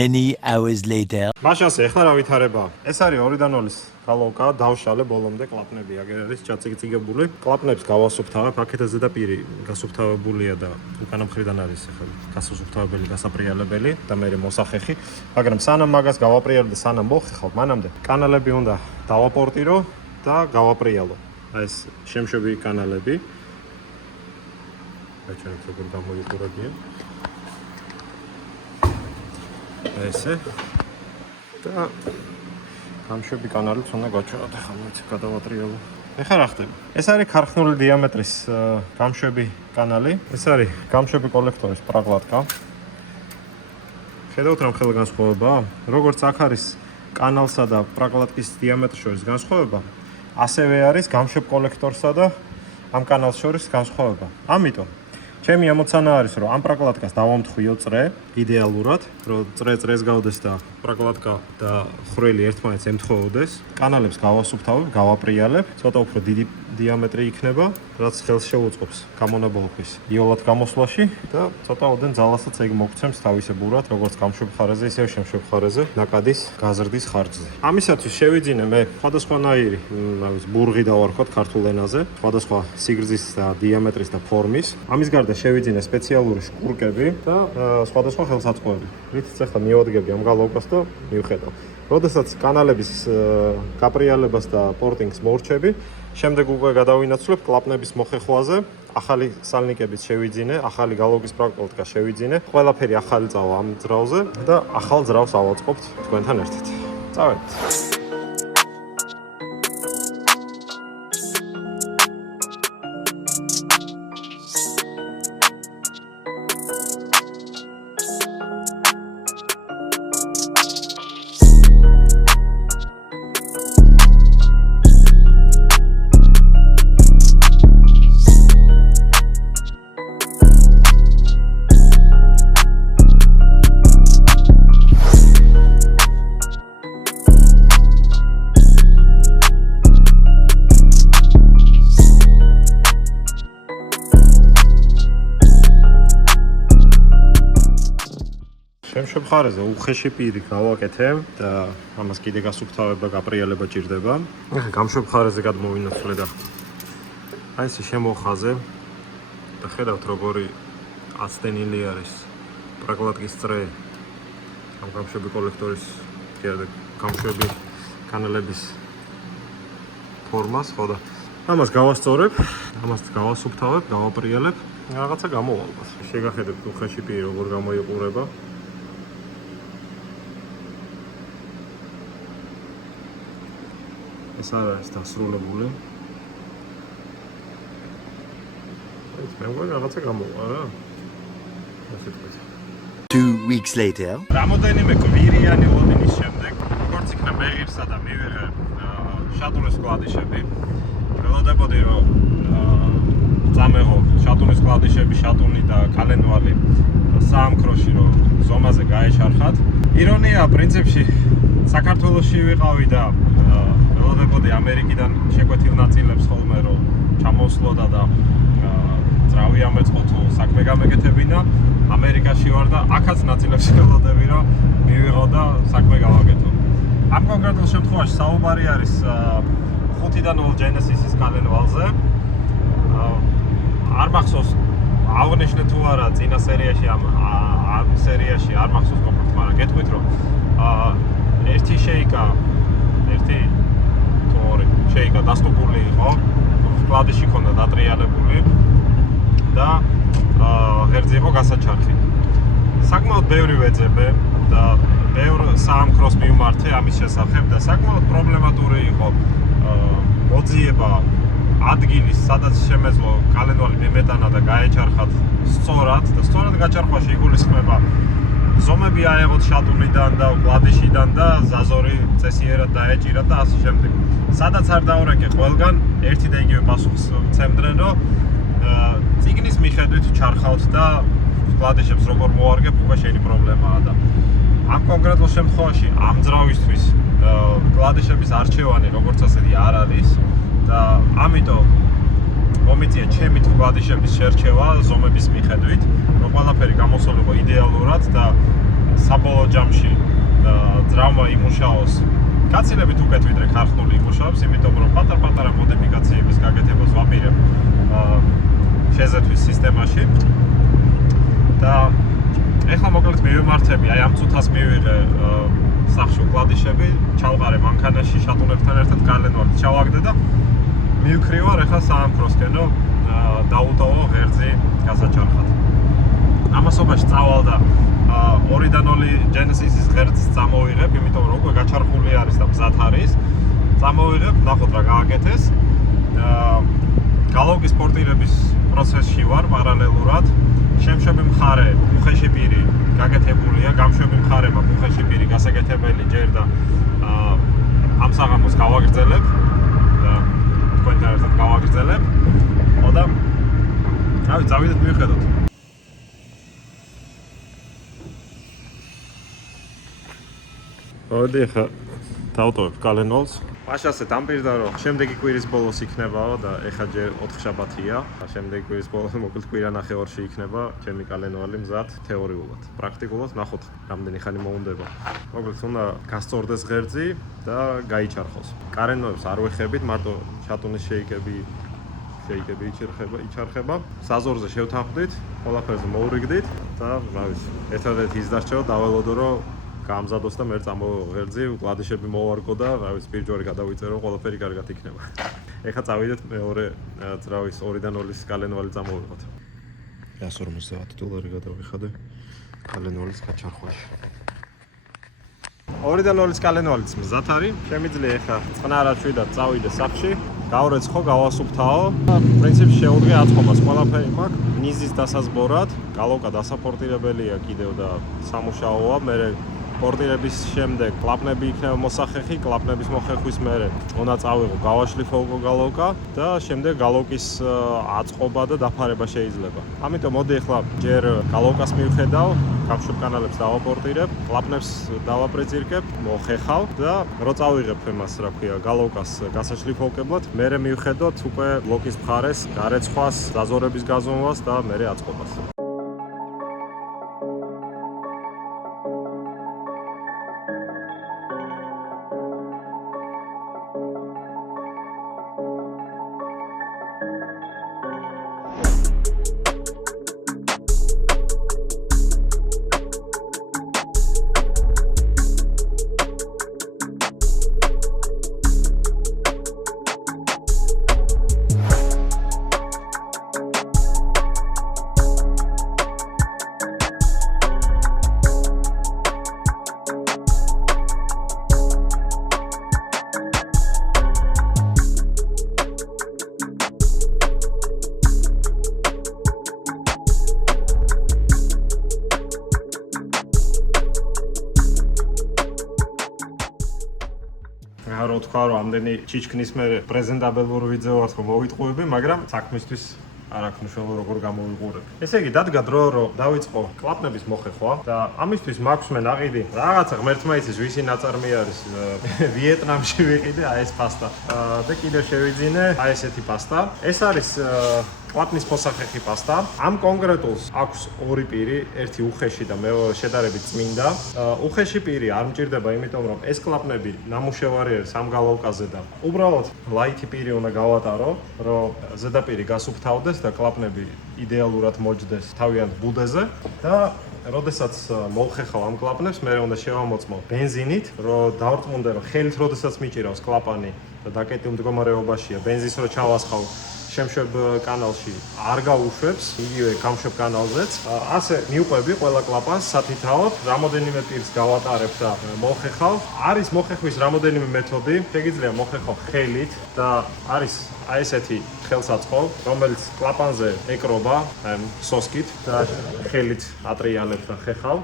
Many hours later. მაშასე, ეხლა რა ვითარებაა? ეს არის 2-დან 2-ის გალოუკა, დავშალე ბოლომდე კლაპნები აგერ არის ჩაწიგწიგებული. კლაპნებს გავასუფთავებ, აქეთ ზედაპირი გასუფთავებულია და უკანა მხრიდან არის ახლა გასასუფთავებელი, გასაპრიალებელი და მე მოსახეხი. მაგრამ სანამ მაგას გავაპრიალებ და სანამ მოხეხავ, მანამდე კანალები უნდა დავაპორტირო და გავაპრიალო. აი ეს შემშვები კანალები. აჩვენებთ როგორ გამოიყურებიან. ესე და გამშვები კანალიც უნდა გაჩვენოთ. ახლა მეც გადავატრიალო. ეხლა რა ხდება? ეს არის ქარხნული დიამეტრის გამშვები კანალი. ეს არის გამშვები კოლექტორის პრაგლატკა. ხედავთ რა მხოლოდ განსხვავებაა? როგორც აქ არის კანალსა და პრაგლატკის დიამეტრს შორის განსხვავება, ასევე არის გამშვებ კოლექტორსა და ამ კანალს შორის განსხვავება. ამიტომ ჩემი ამოცანა არის, რომ ამ პრაგლატკას დავამთხვიო წრე იდეალურად, რომ წრე წრეს გავდეს და პრაგლატკა და ხვრელი ერთმანეთს ემთხვეოდეს. კანალებს გავასუფთავებ, გავაპრიალებ, ცოტა უფრო დიდი დიამეტრი იქნება, რაც ხელს შეუწყობს გამონაბოლქვის იოლად გამოსვლაში და ცოტა ოდენ ძალასაც ეგ მოგცემს თავისებურად, როგორც გამშვებ ხარეზე, ისე შემშვებ ხარეზე ნაკადის გაზრდის ხარჯზე. ამისათვის შევიძინე მე სხვადასხვანაირი, ბურღი დავარქვათ ქართულ ენაზე, სხვადასხვა სიგრძის და დიამეტრის და ფორმის. ამის გარდა შევიძინე სპეციალური შკურკები და სხვადასხვა ხელსაწყოები. რითიც ახლა მივადგები ამ გალოუკას და მივხედავ. როდესაც კანალების გაპრიალებას და პორტინგს მორჩები, შემდეგ უკვე გადავინაცვლებ კლაპნების მოხეხვაზე, ახალი სალნიკებით შევიძინე, ახალი გალოუკის პრაგლატკა შევიძინე, ყველაფერი ახალი წავა ამ ძრავზე და ახალ ძრავს ავაწყობთ თქვენთან ერთად. წავედით. მხარეზე უხეში პირი გავაკეთე და ამას კიდე გასუფთავება, გაპრიალება ჭირდება. ეხლა გამშვებ მხარეზე გადმოვინაცვლე და აი ესე შემოხაზე და ხედავთ როგორი აცდენილი არის პრაკლატკის წრე ამ გამშვები კოლექტორის გამშვები კანალების ფორმას, ხო და ამას გავასწორებ, ამას გავასუფთავებ, გავაპრიალებ, რაღაცა გამოვალბას. შეგახედებთ უხეში პირი როგორ გამოიყურება. ეს არ არის დასრულებული. მე მგონი რაღაცა გამოვა რა. ასე თქვით. 2 weeks later. რამოდენიმე კვირიანი ლოდინის შემდეგ, როგორც იქნა მეღირსა და მივიღე შატუნის კლადიშები, ველოდებოდი რომ წამეღო შატუნის კლადიშები, შატუნი და კალენვალი საამქროში რომ ზომაზე გაეჩარხათ. ირონია, პრინციპში საქართველოში ვიყავი და ველოდებოდი ამერიკიდან შეკვეთილ ნაწილებს ხოლმე რომ ჩამოსვლოდა და ძრავი ამეწყო თუ საქმე გამეკეთებინა. ამერიკაში ვარ და აქაც ნაწილებს ველოდები რომ მივიღო და საქმე გავაკეთო. ამ კონკრეტულ შემთხვევაში საუბარი არის 5-დან 0 Genesis-ის კალენვალზე. არ მახსოვს აღნიშნე თუ არა წინა სერიაში ამ სერიაში არ მახსოვს მოკლედ, მაგრამ გეტყვით რომ ერთი შეიკა, ერთი თუ ორი შეიკა დასტობული იყო, კლადიში ქონდა დატრიალებული და ღერძი იყო გასაჩარხი. საკმაოდ ბევრი ვეძებე და ბევრ საამქროს მივმართე ამის შესახებ და საკმაოდ პრობლემატური იყო მოძიება ადგილის, სადაც შემეძლო კალენვალი მიმეტანა და გაეჩარხათ სწორად და სწორად გაჩარხვაში იგულისხმება ზომები აეღოთ შატუნიდან და კლადიშიდან და ზაზორი წესიერად დაეჭირა და ასე შემდეგ. სადაც არ დაურეკე ყველგან ერთი და იგივე პასუხს ვცემდნენ, რომ წიგნის მიხედვით ჩარხავთ და კლადიშებს როგორ მოარგებ, უკვე შენი პრობლემაა და ამ კონკრეტულ შემთხვევაში ამ ძრავისთვის კლადიშების არჩევანი როგორც ასეთი არ არის და ამიტომ მომიწია ჩემი კლადიშების შერჩევა ზომების მიხედვით, რომ ყველაფერი გამოსულიყო იდეალურად და საბოლოო ჯამში ძრავმა იმუშაოს გაცილებით უკეთ ვიდრე ქარხნული იმუშაობს, იმიტომ რომ პატარ-პატარა მოდიფიკაციების გაკეთებას ვაპირებ შეზეთვის სისტემაში და ეხლა მოკლედ მივიმართები, აი ამ წუთას მივიღე სახში კლადიშები, ჩავყარე მანქანაში შატუნებთან ერთად კალენვალით ჩავაგდე და მივქრივარ ეხლა საამქროსკენ, რომ დაუტოვო ღერძი გასაჩარხად. ამასობაში წავალ და 2-დან 0 Genesis-ის ღერძს წამოვიღებ, იმიტომ რომ უკვე გაჩარხული არის და მზად არის. წამოვიღებ, ნახოთ რა გააკეთეს. გალოგის პორტირების პროცესში ვარ პარალელურად. შემშვები მხარე უხეში პირი გაკეთებულია, გამშვები მხარე მაქვს უხეში პირი გასაკეთებელი ჯერ და ამ საღამოს გავაგრძელებ და თქვენთან ერთად გავაგრძელებ. და რავი, წავიდეთ მივხედოთ. მოდი ახლა დავტოვებ კალენვალს. მაშასე დამპირდა რომ შემდეგი კვირის ბოლოს იქნებაო და ეხლა ჯერ 4 შაბათია. შემდეგი კვირის ბოლოს მოკლედ კვირა-ნახევარში იქნება ჩემი კალენვალი მზად თეორიულად. პრაქტიკულად ნახოთ რამდენი ხანი მოუნდება. მოკლედ უნდა გასწორდეს ღერძი და გაიჩარხოს. კალენვალებს არ ვეხებით, მარტო შატუნის შეიკები იჩარხება. საზორზე შევთანხმდით, ყველაფერზე მოურიგდით და რა ვიცი, ერთადერთი ის დარჩა რომ დაველოდო რომ გამზადოს და მე წამოვიღო ღერძი, კლადიშები მოვარგო და რა ვიცი, პირჯვარი გადავიწერო, ყველაფერი კარგად იქნება. ეხლა წავიდეთ მეორე ძრავის 2-დან 0-ის კალენვალი წამოვიღოთ. $150 გადავიხადე კალენვალის გაჩარხვაში. 2-დან 0-ის კალენვალიც მზად არის. შემიძლია ეხლა წყნარად შვიდად წავიდე სახში, გავრეცხო, გავასუფთავო. პრინციპში შეუდგე აწყობას ყველაფერი მაქვს. ნიზის დასაზბორად, გალოკა დასაპორტირებელია კიდევ და სამუშაოა. მე პორტირების შემდეგ კლაპნები იქნება მოსახეხი, კლაპნების მოხეხვის მერე უნდა წავიღო, გავაშლიფო გალოკა და შემდეგ გალოკის აწყობა და დაფარება შეიძლება. ამიტომ მოდი ახლა ჯერ გალოკას მივხედავ, გამშვებ კანალებს დავაპორტირებ, კლაპნებს დავაპრეცირკებ, მოხეხავ და რო წავიღებ იმას, რა ქვია, გალოკას გასაშლიფოვკებლად, მერე მივხედოთ უკვე ბლოკის მხარეს, გარეცხვას, ზაზორების გაზომვას და მერე აწყობას. რო თქვა, რომ ამდენი ჩიჩქნის მე პრეზენტაბელურ ვიდეო ვარ, რომ მოვიტყუები, მაგრამ საქმისთვის არ აქვს მნიშვნელობა როგორ გამოვიყურებ. ესე იგი, დადგა დრო, რომ დავიწყო კლაპნების მოხეხვა და ამისთვის მაქვს მე ნაყიდი რაღაცა ღმერთმა იცის ვისი ნაწარმი არის ვიეტნამში ვიყიდე აი ეს პასტა და კიდე შევიძინე აი ესეთი პასტა. ეს არის კლაპნის მოსახეხი პასტა. ამ კონკრეტულს აქვს ორი პირი, ერთი უხეში და მეორე შედარებით წმინდა. უხეში პირი არ მჭირდება, იმიტომ რომ ეს კლაპნები ნამუშევარი არის ამ გალავკაზე და უბრალოდ ლაითი პირი უნდა გავატარო, რომ ზედაპირი გასუფთავდეს და კლაპნები იდეალურად მოჯდეს თავიანთ ბუდეზე და როდესაც მოვხეხავ ამ კლაპნებს, მე უნდა შევამოწმო ბენზინით, რომ დავრწმუნდე, რომ ხელით როდესაც მიჭირავს კლაპანი და დაკეტილ მდგომარეობაშია, ბენზინს რო ჩავასხავ შემშვებ კანალში არ გაუშვებს, იგივე გამშვებ კანალზეც. ასე მიუყვები ყველა კლაპანს სათითაოდ, რამოდენიმე პირს გავატარებ და მოვხეხავ. არის მოხეხვის რამოდენიმე მეთოდი, შეგიძლია მოხეხავ ხელით და არის აი ესეთი ხელსაწყო, რომელიც კლაპანზე ეკრობა, სოსკით და ხელით ატრიანებ და ხეხავ,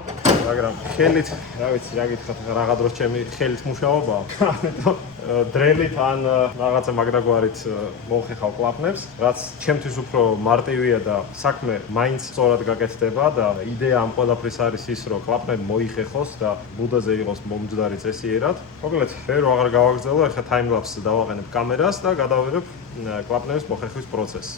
მაგრამ ხელით, რა ვიცი, რა გითხრათ, რაღა დროს ჩემი ხელით მუშაობაა. დრელით ან რაღაცა მაგრაგვარით მოვხეხავ კლაპნებს, რაც ჩემთვის უფრო მარტივია და საქმე მაინც სწორად გაკეთდება და იდეა ამ ყველაფრის არის ის, რომ კლაპნები მოიხეხოს და ბუდეზე იყოს მომჯდარი წესიერად. მოკლედ, ვერ აღარ გავაგრძელო, ეხლა time-lapse დავაყენებ კამერას და გადავიღებ კლაპნების მოხეხვის პროცესს.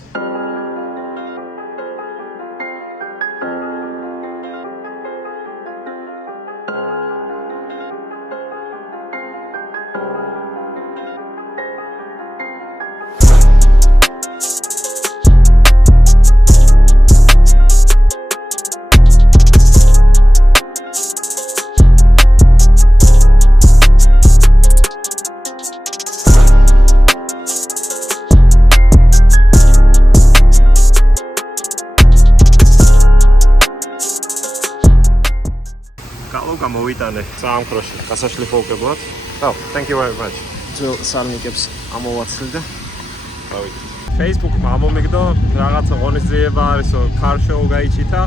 მოვიტანე საამქროში გასაშლიფოებად. Thank you very much. ძველ სარმიკებს ამოვაცლი და დავიკეთე. Facebook-მა ამომიგდო რაღაცა ღონისძიება არის, car show გაიჩითა.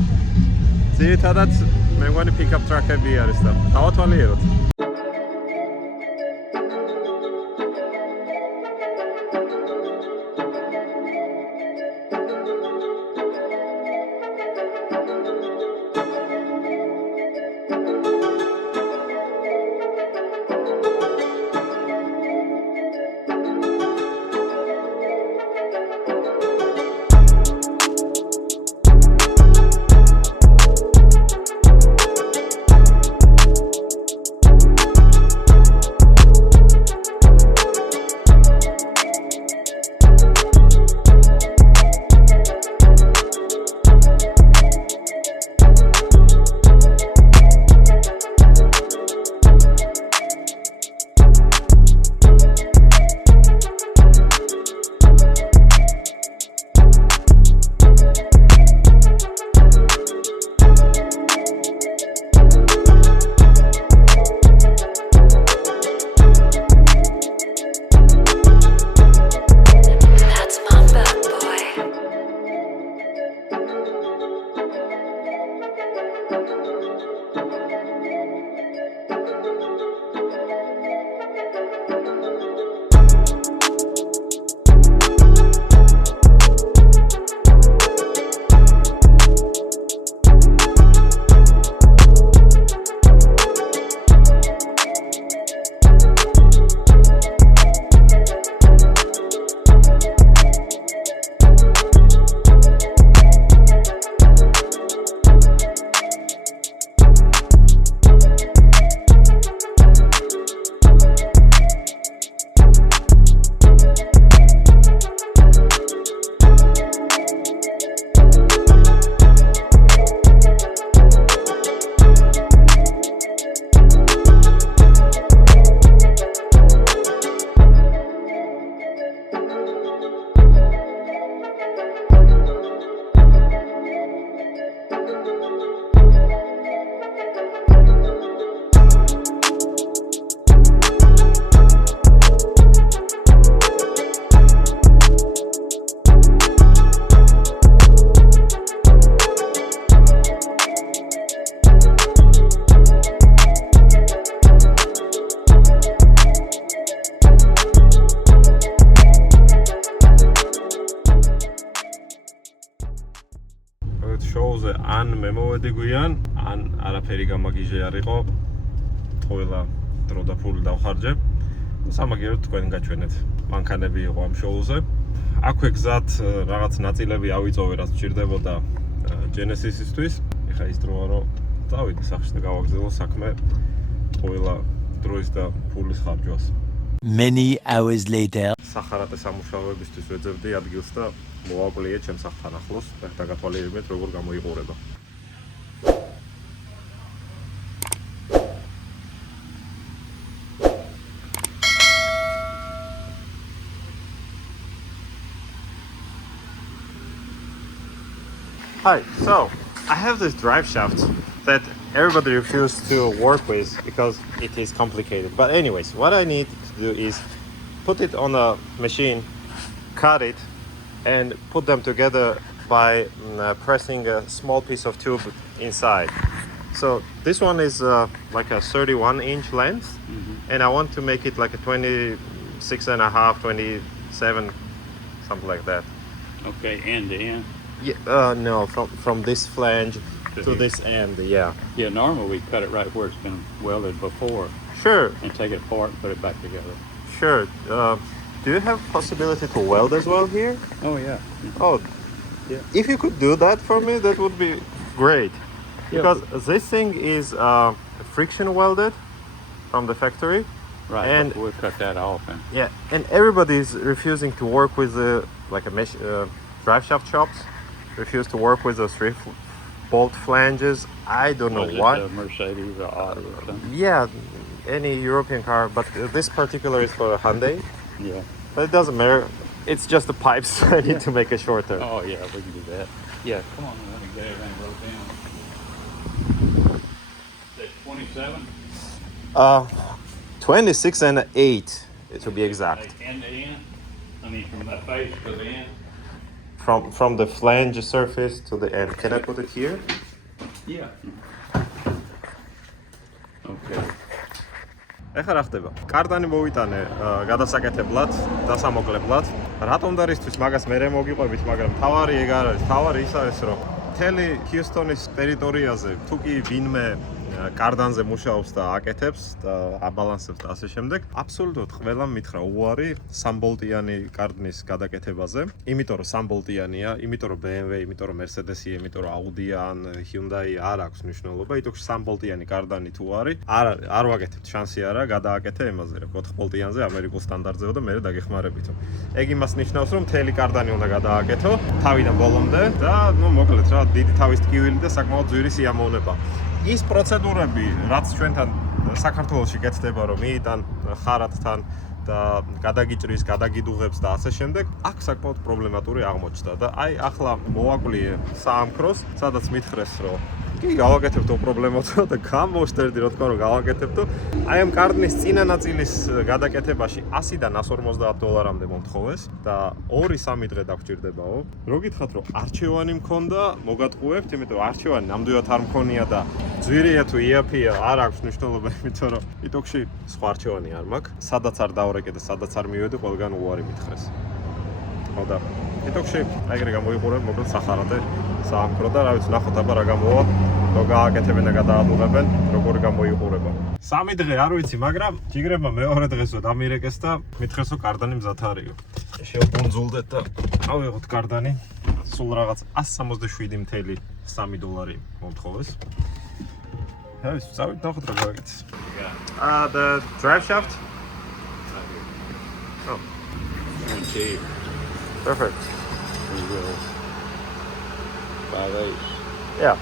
ძირითადად მე მგონი pick-up truck-ები არის და დავათვალიეროთ. მოდელზე ან მე მოვედი გვიან, ან არაფერი გამაგიჟე არ იყო. ყველა დრო და ფული დავხარჯებ. სამაგიეროდ თქვენ გაჩვენეთ. მანქანები იყო ამ შოუზე. აქვე გზად რაღაც ნაწილები ავიწოვე, რაც სჭირდებოდა Genesis-ისთვის. ეხა ის დროა, რომ წავიდი სახში და გავაგზავნო საქმე ყველა დროის და ფულის ხარჯვას. Many hours later. სახარატე სამუშაოებისთვის ვეძებდი ადგილს და მოვაკვლიე ჩემს სახლთან ახლოს და დაგათვალიერებინეთ როგორ გამოიყურება. Hi, so I have this drive shaft that everybody refuses to work with because it is complicated. But anyways, what I need to do is put it on a machine, cut it, and put them together by pressing a small piece of tube inside. So this one is like a 31-inch length, and I want to make it like a 26 and a half, 27, something like that. Okay, end to end. Yeah, no, from this flange to this end, yeah. Yeah, normally we cut it right where it's been welded before Sure, and take it apart and put it back together. sure. Do you have possibility to weld as well here? Oh yeah. Oh, Yeah. if you could do that for me, that would be great. Yeah. Because this thing is friction welded from the factory. Right. And- We'll cut that off and Yeah, and everybody's refusing to work with like a drive shaft shops. Refuse to work with those bolt flanges. I don't know was it why. a Mercedes or Audi or something? Yeah, any European car, but this particular is for a Hyundai. Yeah. But it doesn't matter. It's just the pipes. I need to make it shorter. Oh yeah, we can do that. Yeah, come on, let me get everything wrote down. That's 27? 26 and 8 to be exact. Like end to end? I mean from the face to the end? From the flange surface to the end. Can I put it here? Yeah. Okay. ეხლა რა ხდება? კარტანი მოვიტანე გადასაკეთებლად, დასამოკლებლად. რატომ და რისთვის მაგას მე მოგიყვებით, მაგრამ თავარი ეგ არ არის. თავარი ის არის, რომ მთელი ჰიუსტონის ტერიტორიაზე თუ კი ვინმე კარდანზე მუშაობს და აკეთებს და აბალანსებს და ასე შემდეგ, აბსოლუტურად ყველამ მითხრა უარი სამბოლტიანი კარდნის გადაკეთებაზე. იმიტომ რომ სამბოლტიანია, იმიტომ რომ BMW, იმიტომ რომ Mercedes-ია, იმიტომ რომ Audi-ა ან Hyundai არ აქვს მნიშვნელობა, იტოქში სამბოლტიანი კარდანი თუ არის, არ ვაკეთებთ, შანსი არა, გადააკეთე ემაზე, რა 4 ბოლტიანზე ამერიკულ სტანდარტზეო და მე დაგეხმარებითო. ეგ იმას ნიშნავს, რომ მთელი კარდანი უნდა გადააკეთო თავიდან ბოლომდე და ნუ მოკლედ რა, დიდი თავის ტკივილი და საკმაოდ ძვირი სიამოვნება. ის პროცედურები, რაც ჩვენთან საქართველოში კეთდება, რომ მიიტან ხარატთან და გადაგიჭრის, გადაგიდუღებს და ასე შემდეგ, აქ საკმაოდ პრობლემატური აღმოჩნდა და აი ახლა მოვაკვლიე საამქროს, სადაც მითხრეს, რომ კი გავაკეთებთ პრობლემოთო და გამოვშტერდი რა თქმა უნდა გავაკეთებთო. აი ამ კარდნის წინა ნაწილის გადაკეთებაში 100-დან $150 მომთხოვეს და 2-3 დღე დაგჭირდებაო. რო გითხრათ რომ არჩევანი მქონდა, მოგატყუებთ, იმიტომ რომ არჩევანი ნამდვილად არ მქონია და ძვირია თუ იაფია არ აქვს მნიშვნელობა, იმიტომ რომ იტოქში სხვა არჩევანი არ მაქვს. სადაც არ დავრეკე და სადაც არ მივედი, ყველგან უარი მითხრეს. ხოდა იტოქში ეგრე გამოიყურებ მოკლედ სახარატე საამქრო და რა ვიცი ნახოთ აბა რა გამოვა რო გააკეთებენ და გადაადუღებენ როგორ გამოიყურება. 3 დღე არ ვიცი, მაგრამ ჯიგრებმა მეორე დღესო დამირეკეს და მითხრეს რომ კარდანი მზად არისო. შევკუნძულდეთ და ავიღოთ კარდანი. სულ რაღაც $167.3 მომთხოვეს. რა ვიცი, წავით ნახოთ რა გააკეთეს. The drive shaft? Oh, Guaranteed. perfect. We will. 5/8. Yeah.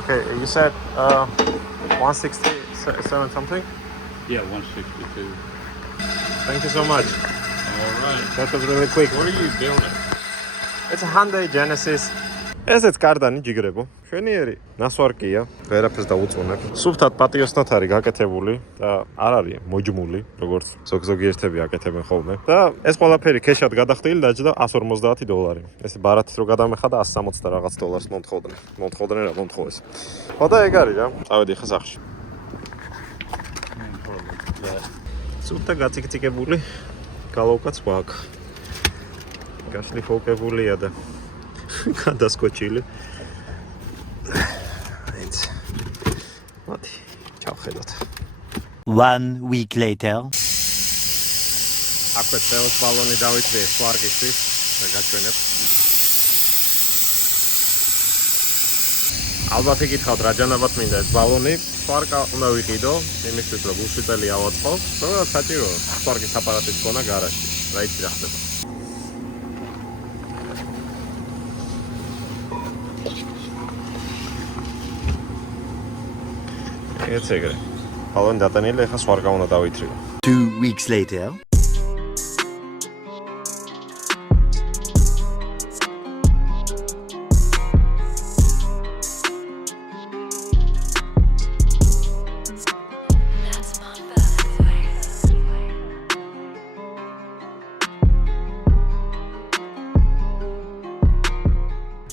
Okay, you said 167 something? Yeah, 162. Thank you so much. All right. That was really quick. What are you building? It's a Hyundai Genesis. ესეც კარდანი ჯიგრებო. შვენიერი, ნასვარკია. ვერაფერს დაუწუნებ. სუფთად პატიოსნად არის გაკეთებული და არ არის მოჯმული, როგორც ზოგიერთები აკეთებენ ხოლმე. და ეს ყველაფერი ქეშად გადახდილი დაჯდა $150. ეს ბარათის რო გადამეხა და $160 და რაღაც დოლარს მომთხოვდნენ რა მომთხოვეს. ხო და ეგ არის რა. წავედი ხა სახში. სუფთა გაწიკწიკებული გალავკაც ვაკ. გაშლიფოკებულია და გადასკოჩილი. ეც. მოდი, ჩავხედოთ. 1 week later. აქვე წელს ბალონი დავიწვიე სვარგისთვის და გაჩვენებ. ალბათ იკითხავთ რა ჯანაბად მინდა ეს ბალონი. სვარკა უნდა ვიყიდო, იმისთვის რომ უშიტელი ავაწყო. ზოგადად საჭიროა სვარკის აპარატის ქონა გარაჟში. რა იცი რა ხდება. ეს ეგრე. ბალონი დატანილი, ახლა სვარკა უნდა დავითრიო. 2 weeks later.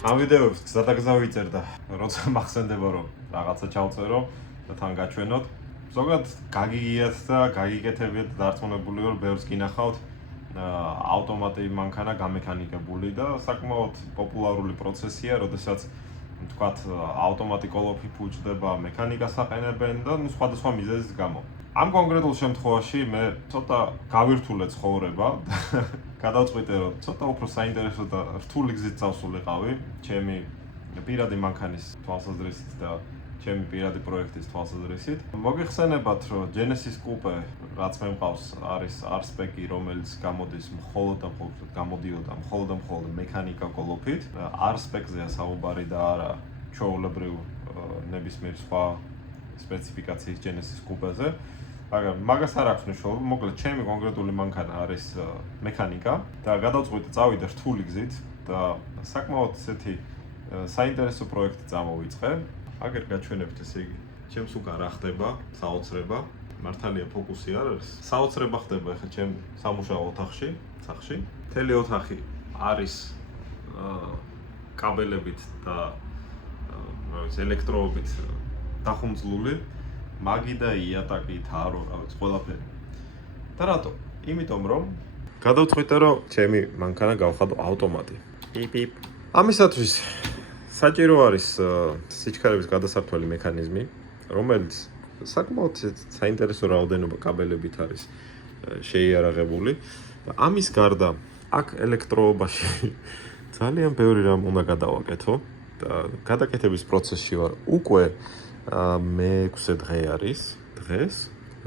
ამ ვიდეოებს გზადაგზა ვიწერდა, როცა მახსენდება რომ რაღაცა ჩავწერო და თან გაჩვენოთ. ზოგადად გაგიგიათ და გაგიკეთებიათ დარწმუნებული ვარ, ბევრს გინახავთ ავტომატი მანქანა გამექანიკებული და საკმაოდ პოპულარული პროცესია, როდესაც თქვათ ავტომატი კოლოფი ფუჭდება, მექანიკას აყენებენ და სხვადასხვა მიზეზის გამო. ამ კონკრეტულ შემთხვევაში მე ცოტა გავირთულე ცხოვრება. გადავწყვიტე რომ ცოტა უფრო საინტერესო და რთული გზით წავსულიყავი ჩემი პირადი მანქანის თვალსაზრისით და ჩემი პირადი პროექტის თვალსაზრისით. მოგიხსენებათ რომ Genesis Coupe რაც მე მყავს არის R-Spec-ი, რომელიც გამოდის მხოლოდ და მხოლოდ მექანიკა კოლოფით. R-Spec-ზეა საუბარი და არა ჩვეულებრივ ნებისმიერ სხვა სპეციფიკაციის Genesis Coupe-ზე. მაგრამ მაგას არ აქვს მნიშვნელობა, მოკლედ ჩემი კონკრეტული მანქანა არის მექანიკა და გადავწყვიტე წავიდე რთული გზით და საკმაოდ ესეთი საინტერესო პროექტი წამოვიწყე. აგერ გაჩვენებთ ესე იგი, ჩემს უკან რა ხდება, საოცრება, მართალია ფოკუსი არ არის. საოცრება ხდება ახლა ჩემ სამუშაო ოთახში, სახლში. მთელი ოთახი არის კაბელებით და ელექტროობით დახუმძლული. მაგი და იატაკი, თარო, რა ვიცი, ყველაფერი. და რატო? იმიტომ რომ გადავწყვიტე რომ ჩემი მანქანა გავხადო ავტომატი. პიპ. ამისათვის საჭირო არის სიჩქარების გადასართველი მექანიზმი, რომელიც საკმაოდ საინტერესო რაოდენობა კაბელებით არის შეიარაღებული. და ამის გარდა აქ ელექტროობაში ძალიან ბევრი რამ უნდა გადავაკეთო და გადაკეთების პროცესში ვარ უკვე მე-6 დღე არის დღეს,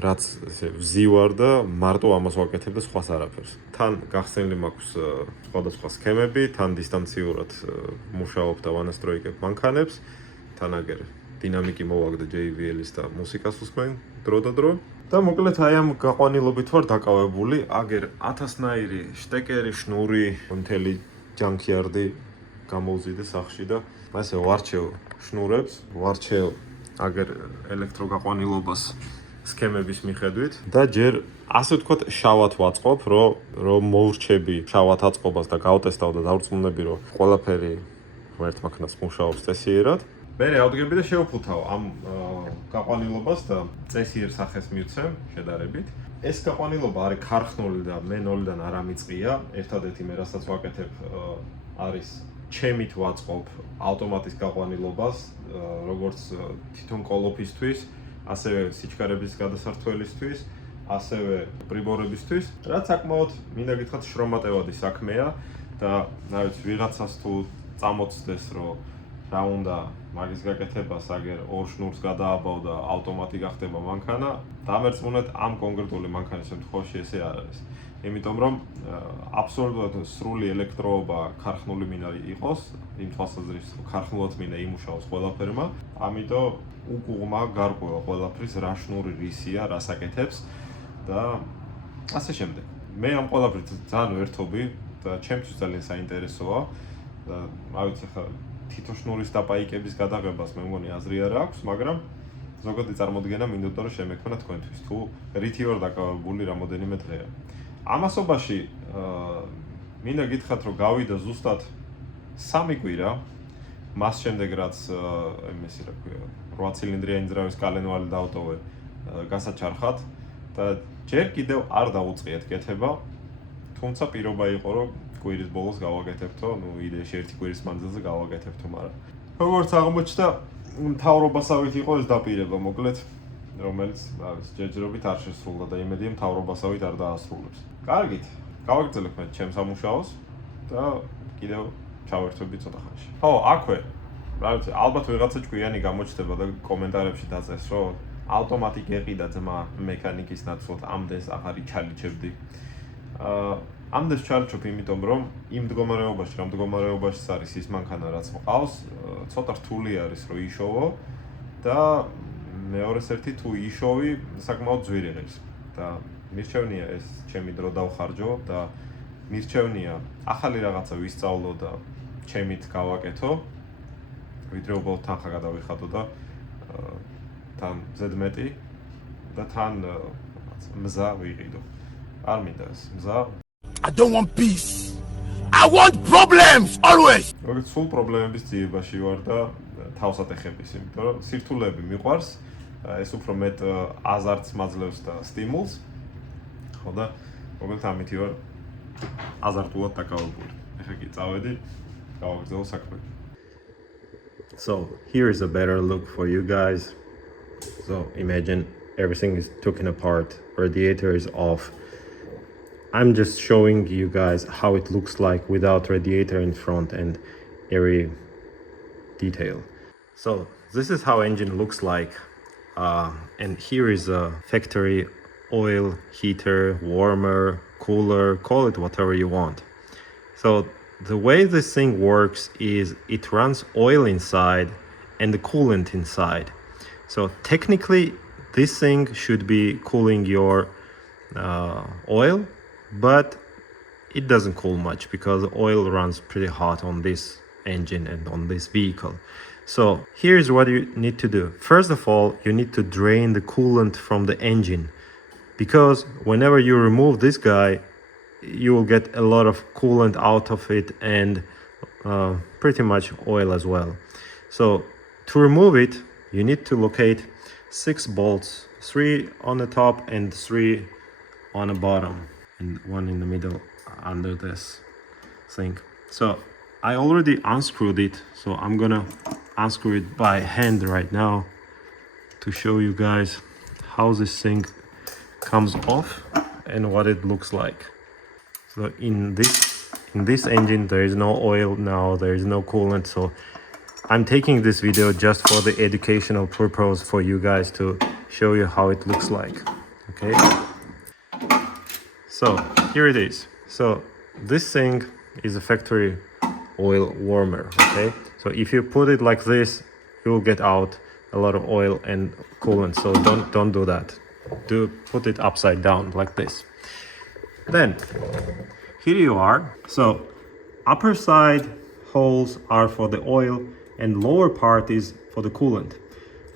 რაც ესე ვზივარ და მარტო ამას ვაკეთებ და სხვას არაფერს. თან გახსენილი მაქვს სხვადასხვა სქემები, თან დისტანციურად მუშაობ და ვანასტროიკებ მანქანებს, თან აგერ დინამიკი მოვაგდე JBL-ის და მუსიკას ვუსმენ დრო და დრო. და მოკლედ აი ამ გაყვანილობით ვარ დაკავებული, აგერ 1000-ნაირი შტეკერი, შნური, მთელი ჯანკიარდი გამოვზიდე სახში და ასე ვარჩევ შნურებს, ვარჩევ აგერ ელექტროგაყვანილობას სქემების მიხედვით და ჯერ ასე ვთქვათ შავად ვაწყობ, რომ მოვრჩები შავად აწყობას და გავტესტავ და დავრწმუნები, რომ ყველაფერი ღმერთ მანქანას მუშაობს წესიერად. მე ავდგები და შევფუთავ ამ გაყვანილობას და წესიერ სახეს მივცემ შედარებით. ეს გაყვანილობა არის ქარხნული და მე ნოლიდან არ ამიწყია. ერთადერთი მე რასაც ვაკეთებ არის ჩემით ვაწყობ ავტომატის გაყვანილობას, როგორც თვითონ კოლოფისთვის, ასევე სიჩქარების გადასართველისთვის, ასევე პრიბორებისთვის, რაც საკმაოდ მინდა გითხრათ შრომატევადი საქმეა და რა ვიცი, ვიღაცას თუ წამოწდეს, რომ რა უნდა მაგის გაკეთებას, აგერ ორ შნურს გადააბავ და ავტომატი გახდება მანქანა, დამერწმუნეთ ამ კონკრეტული მანქანის შემთხვევაში ესე არ არის. იმიტომ რომ აბსოლუტურად სრული ელექტროობა ქარხნული მინდა იყოს, იმ თვალსაზრისით, რომ ქარხნულად მინდა იმუშაოს ყველაფერმა, ამიტომ უკუღმა გარკვევა ყველაფრის რა შნური რისია, რას აკეთებს და ასე შემდეგ. მე ამ ყველაფრით ძალიან ვერთობი და ჩემთვის ძალიან საინტერესოა და რა ვიცი ხა თითო შნურის დაპაიკების გადაღებას მე მგონი აზრი არ აქვს, მაგრამ ზოგადი წარმოდგენა მინდოდა რომ შემექმნა თქვენთვის, თუ რითი ვარ დაკავებული რამოდენიმე დღეა. ამასობაში მინდა გითხრათ რომ გავიდა ზუსტად 3 კვირა მას შემდეგ რაც იმისი რა ქვია 8 ცილინდრიანი ძრავის კალენვალი დავტოვე გასაჩარხად და ჯერ კიდევ არ დაუწყიეთ კეთება, თუმცა პირობა იყო რომ კვირის ბოლოს გავაკეთებთო, ნუ იდეაში ერთი კვირის მანძილზე გავაკეთებთო, მაგრამ როგორც აღმოჩნდა, მთავრობასავით იყო ეს დაპირება, მოკლედ, რომელიც ჯერჯერობით არ შესრულდა და იმედია მთავრობასავით არ დაასრულებს. კარგით, გავაგრძელებ მე ჩემს სამუშაოს და კიდევ ჩავერთვები ცოტა ხანში. ხო, აქვე, რა ვიცი, ალბათ ვიღაცა ჭკვიანი გამოჩნდება და კომენტარებში დაწეს, რომ ავტომატი გეყიდა ძმა მექანიკის ნაცვლად, ამდენს აღარ ჩალიჩებდი. ამდენს ჩალიჩობ იმიტომ, რომ იმ მდგომარეობაში, რა მდგომარეობაში არის ის მანქანა, რაც მყავს, ცოტა რთული არის, რომ იშოვო და მეორეს ერთი თუ იშოვი, საკმაოდ ძვირი ღირს და მირჩევნია ეს ჩემი დრო დავხარჯო და მირჩევნია ახალი რაღაცა ვისწავლო და ჩემით გავაკეთო, ვიდრე უბრალოდ თანხა გადავიხადო და თან ზედმეტი და თან მზა ვიყიდო. არ მინდა ეს მზა. I don't want peace. I want problems always. როგორც სულ პრობლემების ძიებაში ვარ და თავს ატეხების, იმიტომ რომ სირთულეები მიყვარს, ეს უფრო მეტ აზარტს მაძლევს და სტიმულს. ხო და მოკლედ ამით ვარ აზარტულად დაკავებული. ეხლა კი წავედი, გავაგრძელო საქმე. So here is a better look for you guys. So imagine everything is taken apart, radiator is off. I'm just showing you guys how it looks like without radiator in front and every detail. So this is how engine looks like, and here is a factory oil heater, warmer, cooler, call it whatever you want. So the way this thing works is it runs oil inside and the coolant inside. So technically this thing should be cooling your oil, but it doesn't cool much because oil runs pretty hot on this engine and on this vehicle. So here's what you need to do. First of all, you need to drain the coolant from the engine, because whenever you remove this guy, you will get a lot of coolant out of it and pretty much oil as well. So to remove it, you need to locate 6 bolts, 3 on the top and 3 on the bottom, and 1 in the middle under this thing. So I already unscrewed it, so I'm gonna unscrew it by hand right now to show you guys how this thing comes off and what it looks like. So in this engine there is no oil now, there is no coolant, so I'm taking this video just for the educational purpose for you guys to show you how it looks like. Okay, so here it is. So this thing is a factory oil warmer. Okay, so if you put it like this, you will get out a lot of oil and coolant, so don't do that. Do put it upside down like this. Then here you are. So upper side holes are for the oil and lower part is for the coolant.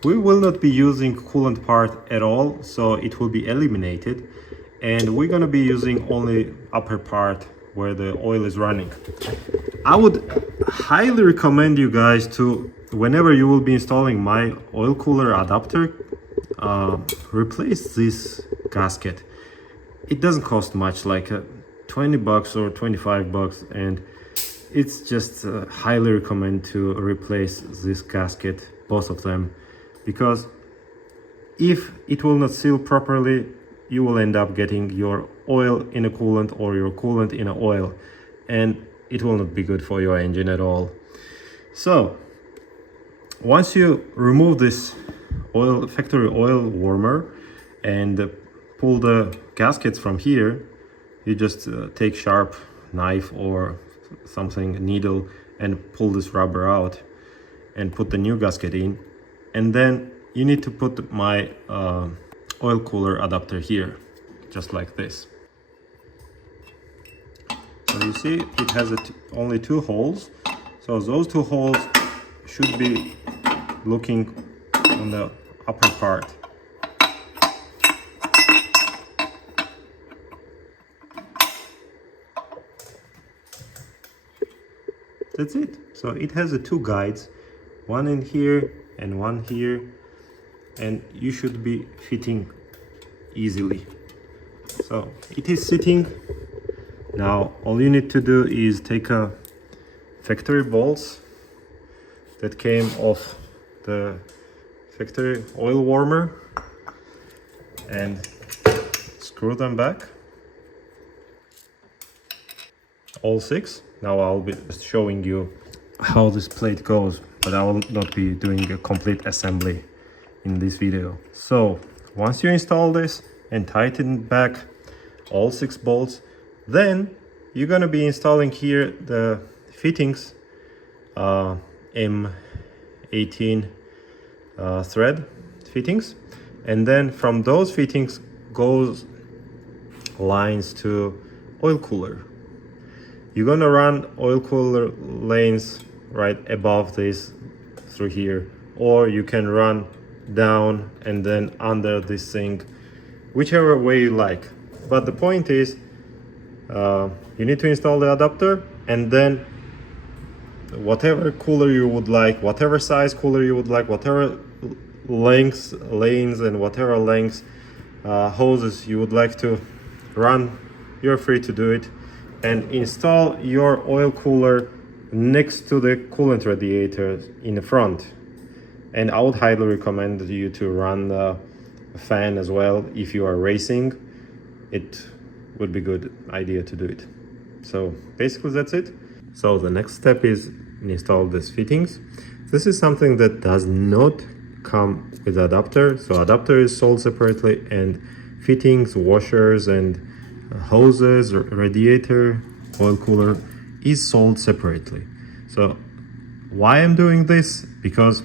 We will not be using coolant part at all, so it will be eliminated, and we're gonna be using only upper part where the oil is running. I would highly recommend you guys to, whenever you will be installing my oil cooler adapter, replace this gasket. It doesn't cost much, like $20 or $25, and it's just highly recommend to replace this gasket, both of them, because if it will not seal properly, you will end up getting your oil in a coolant or your coolant in a oil, and it will not be good for your engine at all. So once you remove this oil, factory oil warmer, and pull the gaskets from here, you just take sharp knife or something, needle, and pull this rubber out and put the new gasket in, and then you need to put my oil cooler adapter here, just like this. So you see it has only 2 holes, so those 2 holes should be looking on the upper part. That's it. So it has 2 guides, one in here and one here, and you should be fitting easily. So it is sitting Now all you need to do is take a factory bolts that came off the factory oil warmer and screw them back, all 6. Now I'll be showing you how this plate goes, but I will not be doing a complete assembly in this video. So once you install this and tighten back all 6 bolts, then you're gonna be installing here the fittings, M18 thread fittings, and then from those fittings goes lines to oil cooler. You're gonna run oil cooler lanes right above this through here, or you can run down and then under this thing, whichever way you like. But the point is, you need to install the adapter, and then whatever cooler you would like, whatever size cooler you would like, whatever lengths, lanes, and whatever lengths hoses you would like to run, you're free to do it, and install your oil cooler next to the coolant radiator in the front. And I would highly recommend you to run a fan as well. If you are racing, it would be a good idea to do it. So basically that's it. So the next step is install these fittings. This is something that does not come with adapter. So adapter is sold separately, and fittings, washers, and hoses, radiator, oil cooler is sold separately. So why I'm doing this? Because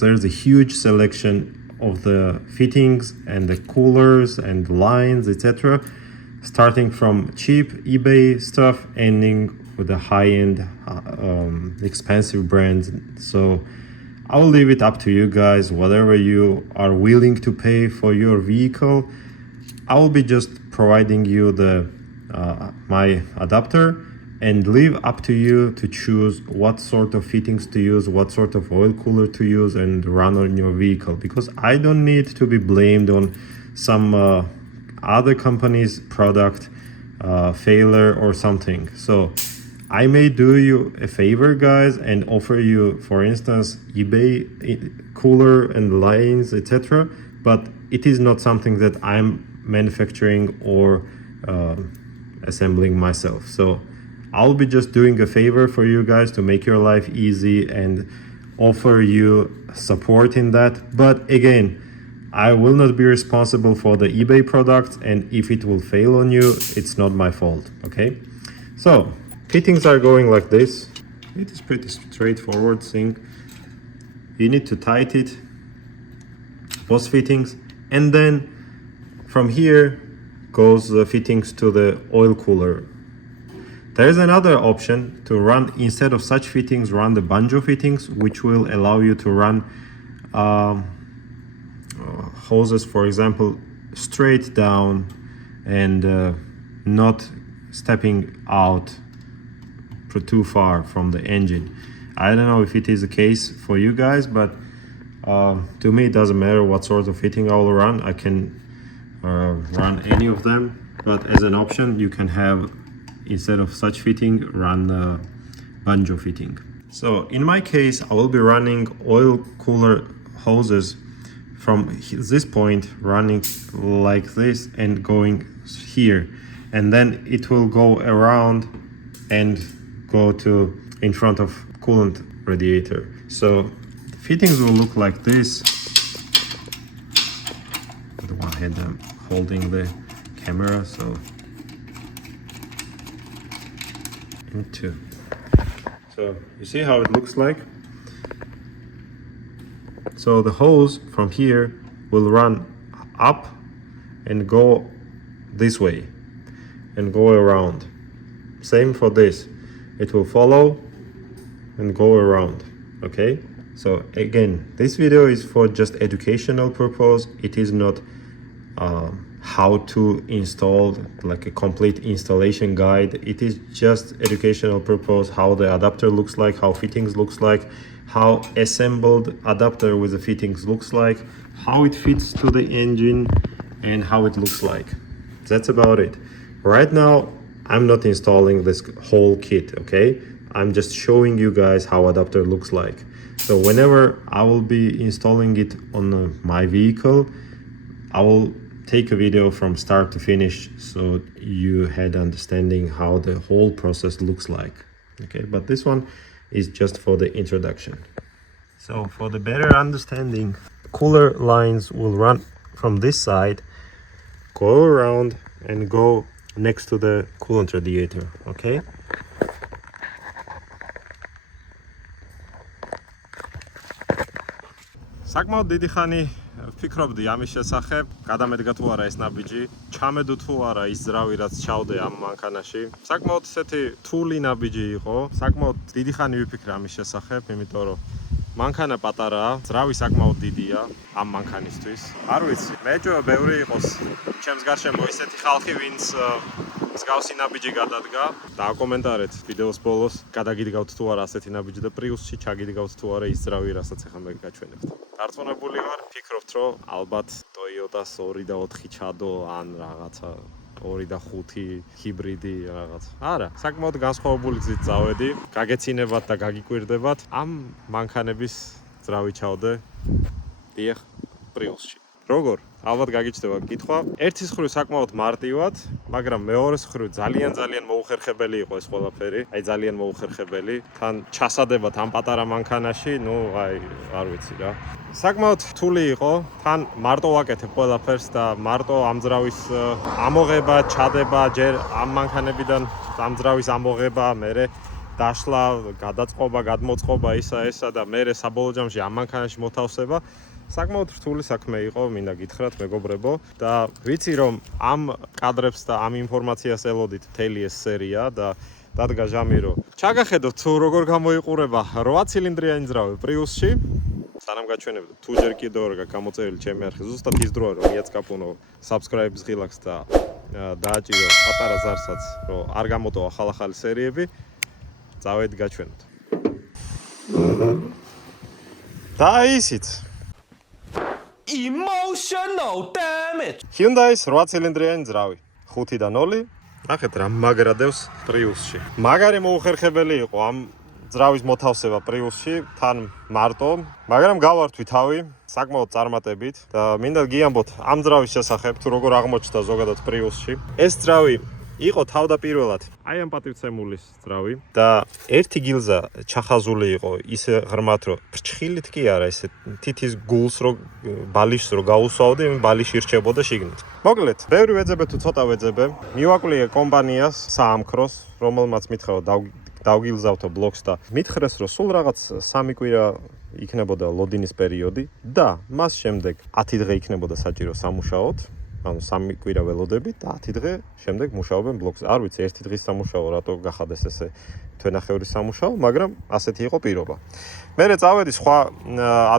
there's a huge selection of the fittings and the coolers and lines, etc., starting from cheap eBay stuff, ending with the high-end expensive brands. So I will leave it up to you guys, whatever you are willing to pay for your vehicle. I will be just providing you the my adapter, and leave up to you to choose what sort of fittings to use, what sort of oil cooler to use and run on your vehicle, because I don't need to be blamed on some other company's product failure or something. So I may do you a favor, guys, and offer you, for instance, eBay cooler and lines, etc., but it is not something that I'm manufacturing or assembling myself. So I'll be just doing a favor for you guys to make your life easy and offer you support in that. But again, I will not be responsible for the eBay product, and if it will fail on you, it's not my fault, okay? So fittings are going like this. It is pretty straightforward thing. You need to tighten it, both fittings, and then from here goes the fittings to the oil cooler. There is another option to run, instead of such fittings, run the banjo fittings, which will allow you to run hoses, for example, straight down and not stepping out too far from the engine. I don't know if it is the case for you guys, but to me it doesn't matter what sort of fitting I will run. I can run any of them, but as an option you can have, instead of such fitting, run the banjo fitting. So in my case, I will be running oil cooler hoses from this point, running like this and going here, and then it will go around and go to in front of coolant radiator. So the fittings will look like this. The one hand I'm holding the camera, so into. So you see how it looks like. So the hose from here will run up and go this way and go around. Same for this. It will follow and go around. Okay? So again, this video is for just educational purpose. It is not how to install, like a complete installation guide. It is just educational purpose, how the adapter looks like, how fittings looks like, how assembled adapter with the fittings looks like, how it fits to the engine, and how it looks like. That's about it. Right now I'm not installing this whole kit, okay? I'm just showing you guys how adapter looks like. So whenever I will be installing it on my vehicle, I will take a video from start to finish so you had understanding how the whole process looks like. Okay, but this one is just for the introduction. So for the better understanding, cooler lines will run from this side, go around and go next to the coolant radiator, okay? საკმაოდ დიდი ხანი ვფიქრობდი ამის შესახებ, გადამედგა თუ არა ეს ნაბიჯი, ჩამედო თუ არა ის ძრავი რაც ჩავდე ამ მანქანაში. საკმაოდ ესეთი რთული ნაბიჯი იყო, საკმაოდ დიდი ხანი ვიფიქრე ამის შესახებ, იმიტომ რომ მანქანა პატარაა, ძრავი საკმაოდ დიდია ამ მანქანისთვის. არ ვიცი, მეჭო ბევრი იყოს ჩემს გარშემო ისეთი ხალხი, ვინც მსგავსი ნაბიჯი გადადგა. დააკომენტარეთ ვიდეოს ბოლოს, გადაგიდგავთ თუ არა ასეთი ნაბიჯი და პრიუსში ჩაგიდგავთ თუ არა ის ძრავი, რასაც ახლა მე გაჩვენებთ. დარწმუნებული ვარ, ფიქრობთ, რომ ალბათ Toyota-ს 2 და 4 ჩადო ან რაღაცა 2 და 5 ჰიბრიდი რაღაც. არა, საკმაოდ განსხვავებული გზით წავედი, გაგეცინებათ და გაგიკვირდებათ. ამ მანქანების ძრავი ჩავდე დიახ პრიუსში. როგორ? ალბათ გაგიჩნდება კითხვა. ერთის მხრივ საკმაოდ მარტივად, მაგრამ მეორეს მხრივ ძალიან მოუხერხებელი იყო ეს ყველაფერი. აი ძალიან მოუხერხებელი. თან ჩასადებად ამ პატარა მანქანაში, ნუ აი არ ვიცი რა. საკმაოდ რთული იყო. თან მარტო ვაკეთებ ყველაფერს და მარტო ამ ძრავის ამოღება, ჩადება, ჯერ ამ მანქანებიდან ამ ძრავის ამოღება, მერე დაშლა, გადაწყობა, გადმოწყობა, ისა და მერე საბოლოო ჯამში ამ მანქანაში მოთავსება. საკმაოდ რთული საქმე იყო, მინდა გითხრათ მეგობრებო და ვიცი რომ ამ კადრებს და ამ ინფორმაციას ელოდით მთელი ეს სერია და დადგა ჟამი რომ ჩაგახედოთ თუ როგორ გამოიყურება 8 ცილინდრიანი ძრავი პრიუსში. სანამ გაჩვენებთ თუ ჯერ კიდევ არ გაქვს გამოწერილი ჩემი არხი, ზუსტად ის დროა რომ მიაწკაპუნო subscribe-ს ღილაკს და დააჭირო პატარა ზარსაც რომ არ გამოტოვა ახალი სერიები. წავედი გაჩვენოთ. და ისიც Emotional damage. Hyundai-ს 8 ცილინდრიანი ძრავი, 5 და 0. ნახეთ რა მაგრადევს პრიუსში. მაგარი მოუხერხებელი იყო ამ ძრავის მოთავსება პრიუსში, თან მარტო, მაგრამ გავართვი თავი საკმაოდ წარმატებით და მინდა გიამბოთ ამ ძრავის შესახებ, თუ როგორ აღმოჩნდა ზოგადად პრიუსში. ეს ძრავი იყო თავდაპირველად აი ამ პატივცემულის ძრავი და ერთი გილზა ჩახაზული იყო ისე ღრმად რომ ფრჩხილით კი არა, ესე თითის გულს რო ბალიშს რო გაუსვავდი, ბალიში ირჩებოდა შიგნით. მოკლედ, ბევრი ვეძებე თუ ცოტა ვეძებე, მივაკლია კომპანიას საამქროს, რომელმაც მითხრა დავგილზავთო ბლოკს და მითხრეს რომ სულ რაღაც 3 კვირა იქნებოდა ლოდინის პერიოდი და მას შემდეგ 10 დღე იქნებოდა საჭირო სამუშაოდ. ანუ 3 კვირა ველოდებით და 10 დღე შემდეგ მუშაობენ ბლოკზე. არ ვიცი, ერთი დღის სამუშაო რატო გახადეს ესე თვენახევრის სამუშაო, მაგრამ ასეთი იყო პირობა. მერე წავედი სხვა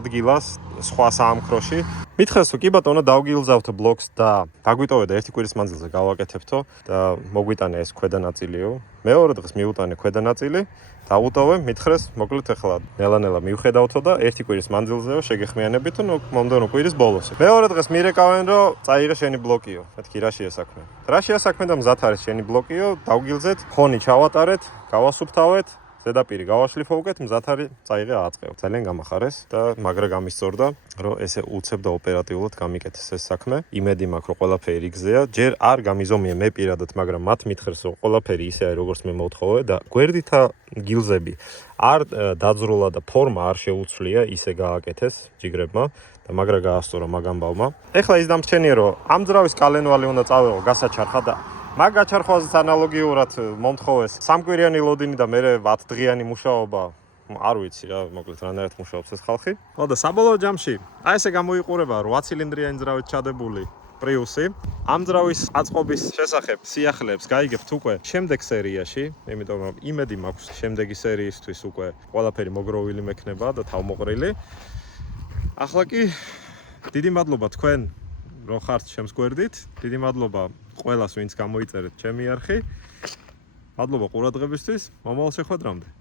ადგილას, სხვა საამქროში. მითხრეს რომ კი ბატონო დავგილზავთო ბლოკს და დაგვიტოვე და 1 კვირის მანძილზე გავაკეთებთო და მოგვიტანე ეს ქვედა ნაწილიო. მეორე დღეს მივუტანე ქვედა ნაწილი, დავუტოვე, მითხრეს, მოკლედ ახლა ნელა-ნელა მივხედავთო და 1 კვირის მანძილზეო შეგეხმიანებითო მომდევნო კვირის ბოლოს. მეორე დღეს მირეკავენ რომ წაიღე შენი ბლოკიო. მეთქი რა შეასაქმე. რა შეასაქმე და მზად არის შენი ბლოკიო, დავგილზეთ, ხონი ჩავატარეთ, გავასუფთავეთ. ზედაპირი გავაშლიფო უკეთ, მზად არის წაიღე ააწყევ. ძალიან გამახარეს და მაგრა გამისწორდა, რომ ესე უცებ და ოპერატიულად გამიკეთეს ეს საქმე. იმედი მაქვს, რომ ყველაფერი გზეა. ჯერ არ გამიზომია მე პირადად, მაგრამ მათ მითხრეს, რომ ყველაფერი ისე არის, როგორც მე მოვთხოვე და გვერდითა გილზები არ დაძრულა და ფორმა არ შეუცვლია ისე გააკეთეს ჯიგრებმა და მაგრა გაასწორა მაგ ამბავმა. ეხლა ის დამრჩენია, რომ ამ ძრავის კალენვალი უნდა წავეღო გასაჩარხა და მაგ გაჩარხვაზეც ანალოგიურად მომთხოვეს 3 კვირიანი ლოდინი და მერე 10 დღიანი მუშაობა. არ ვიცი რა, მოკლედ რანაირად მუშაობს ეს ხალხი. ხო და საბოლოო ჯამში, აი ესე გამოიყურება 8 ცილინდრიანი ძრავით ჩადებული პრიუსი. ამ ძრავის აწყობის შესახებ სიახლეებს გაიგებთ უკვე შემდეგ სერიაში, იმიტომ რომ იმედი მაქვს შემდეგი სერიისთვის უკვე ყველაფერი მოგროვილი მექნება და თავმოყრილი. ახლა კი დიდი მადლობა თქვენ რომ ხართ ჩემს გვერდით. დიდი მადლობა ყველას, ვინც გამოიწერეთ ჩემი არხი. მადლობა ყურადღებისთვის. მომავალ შეხვედრამდე.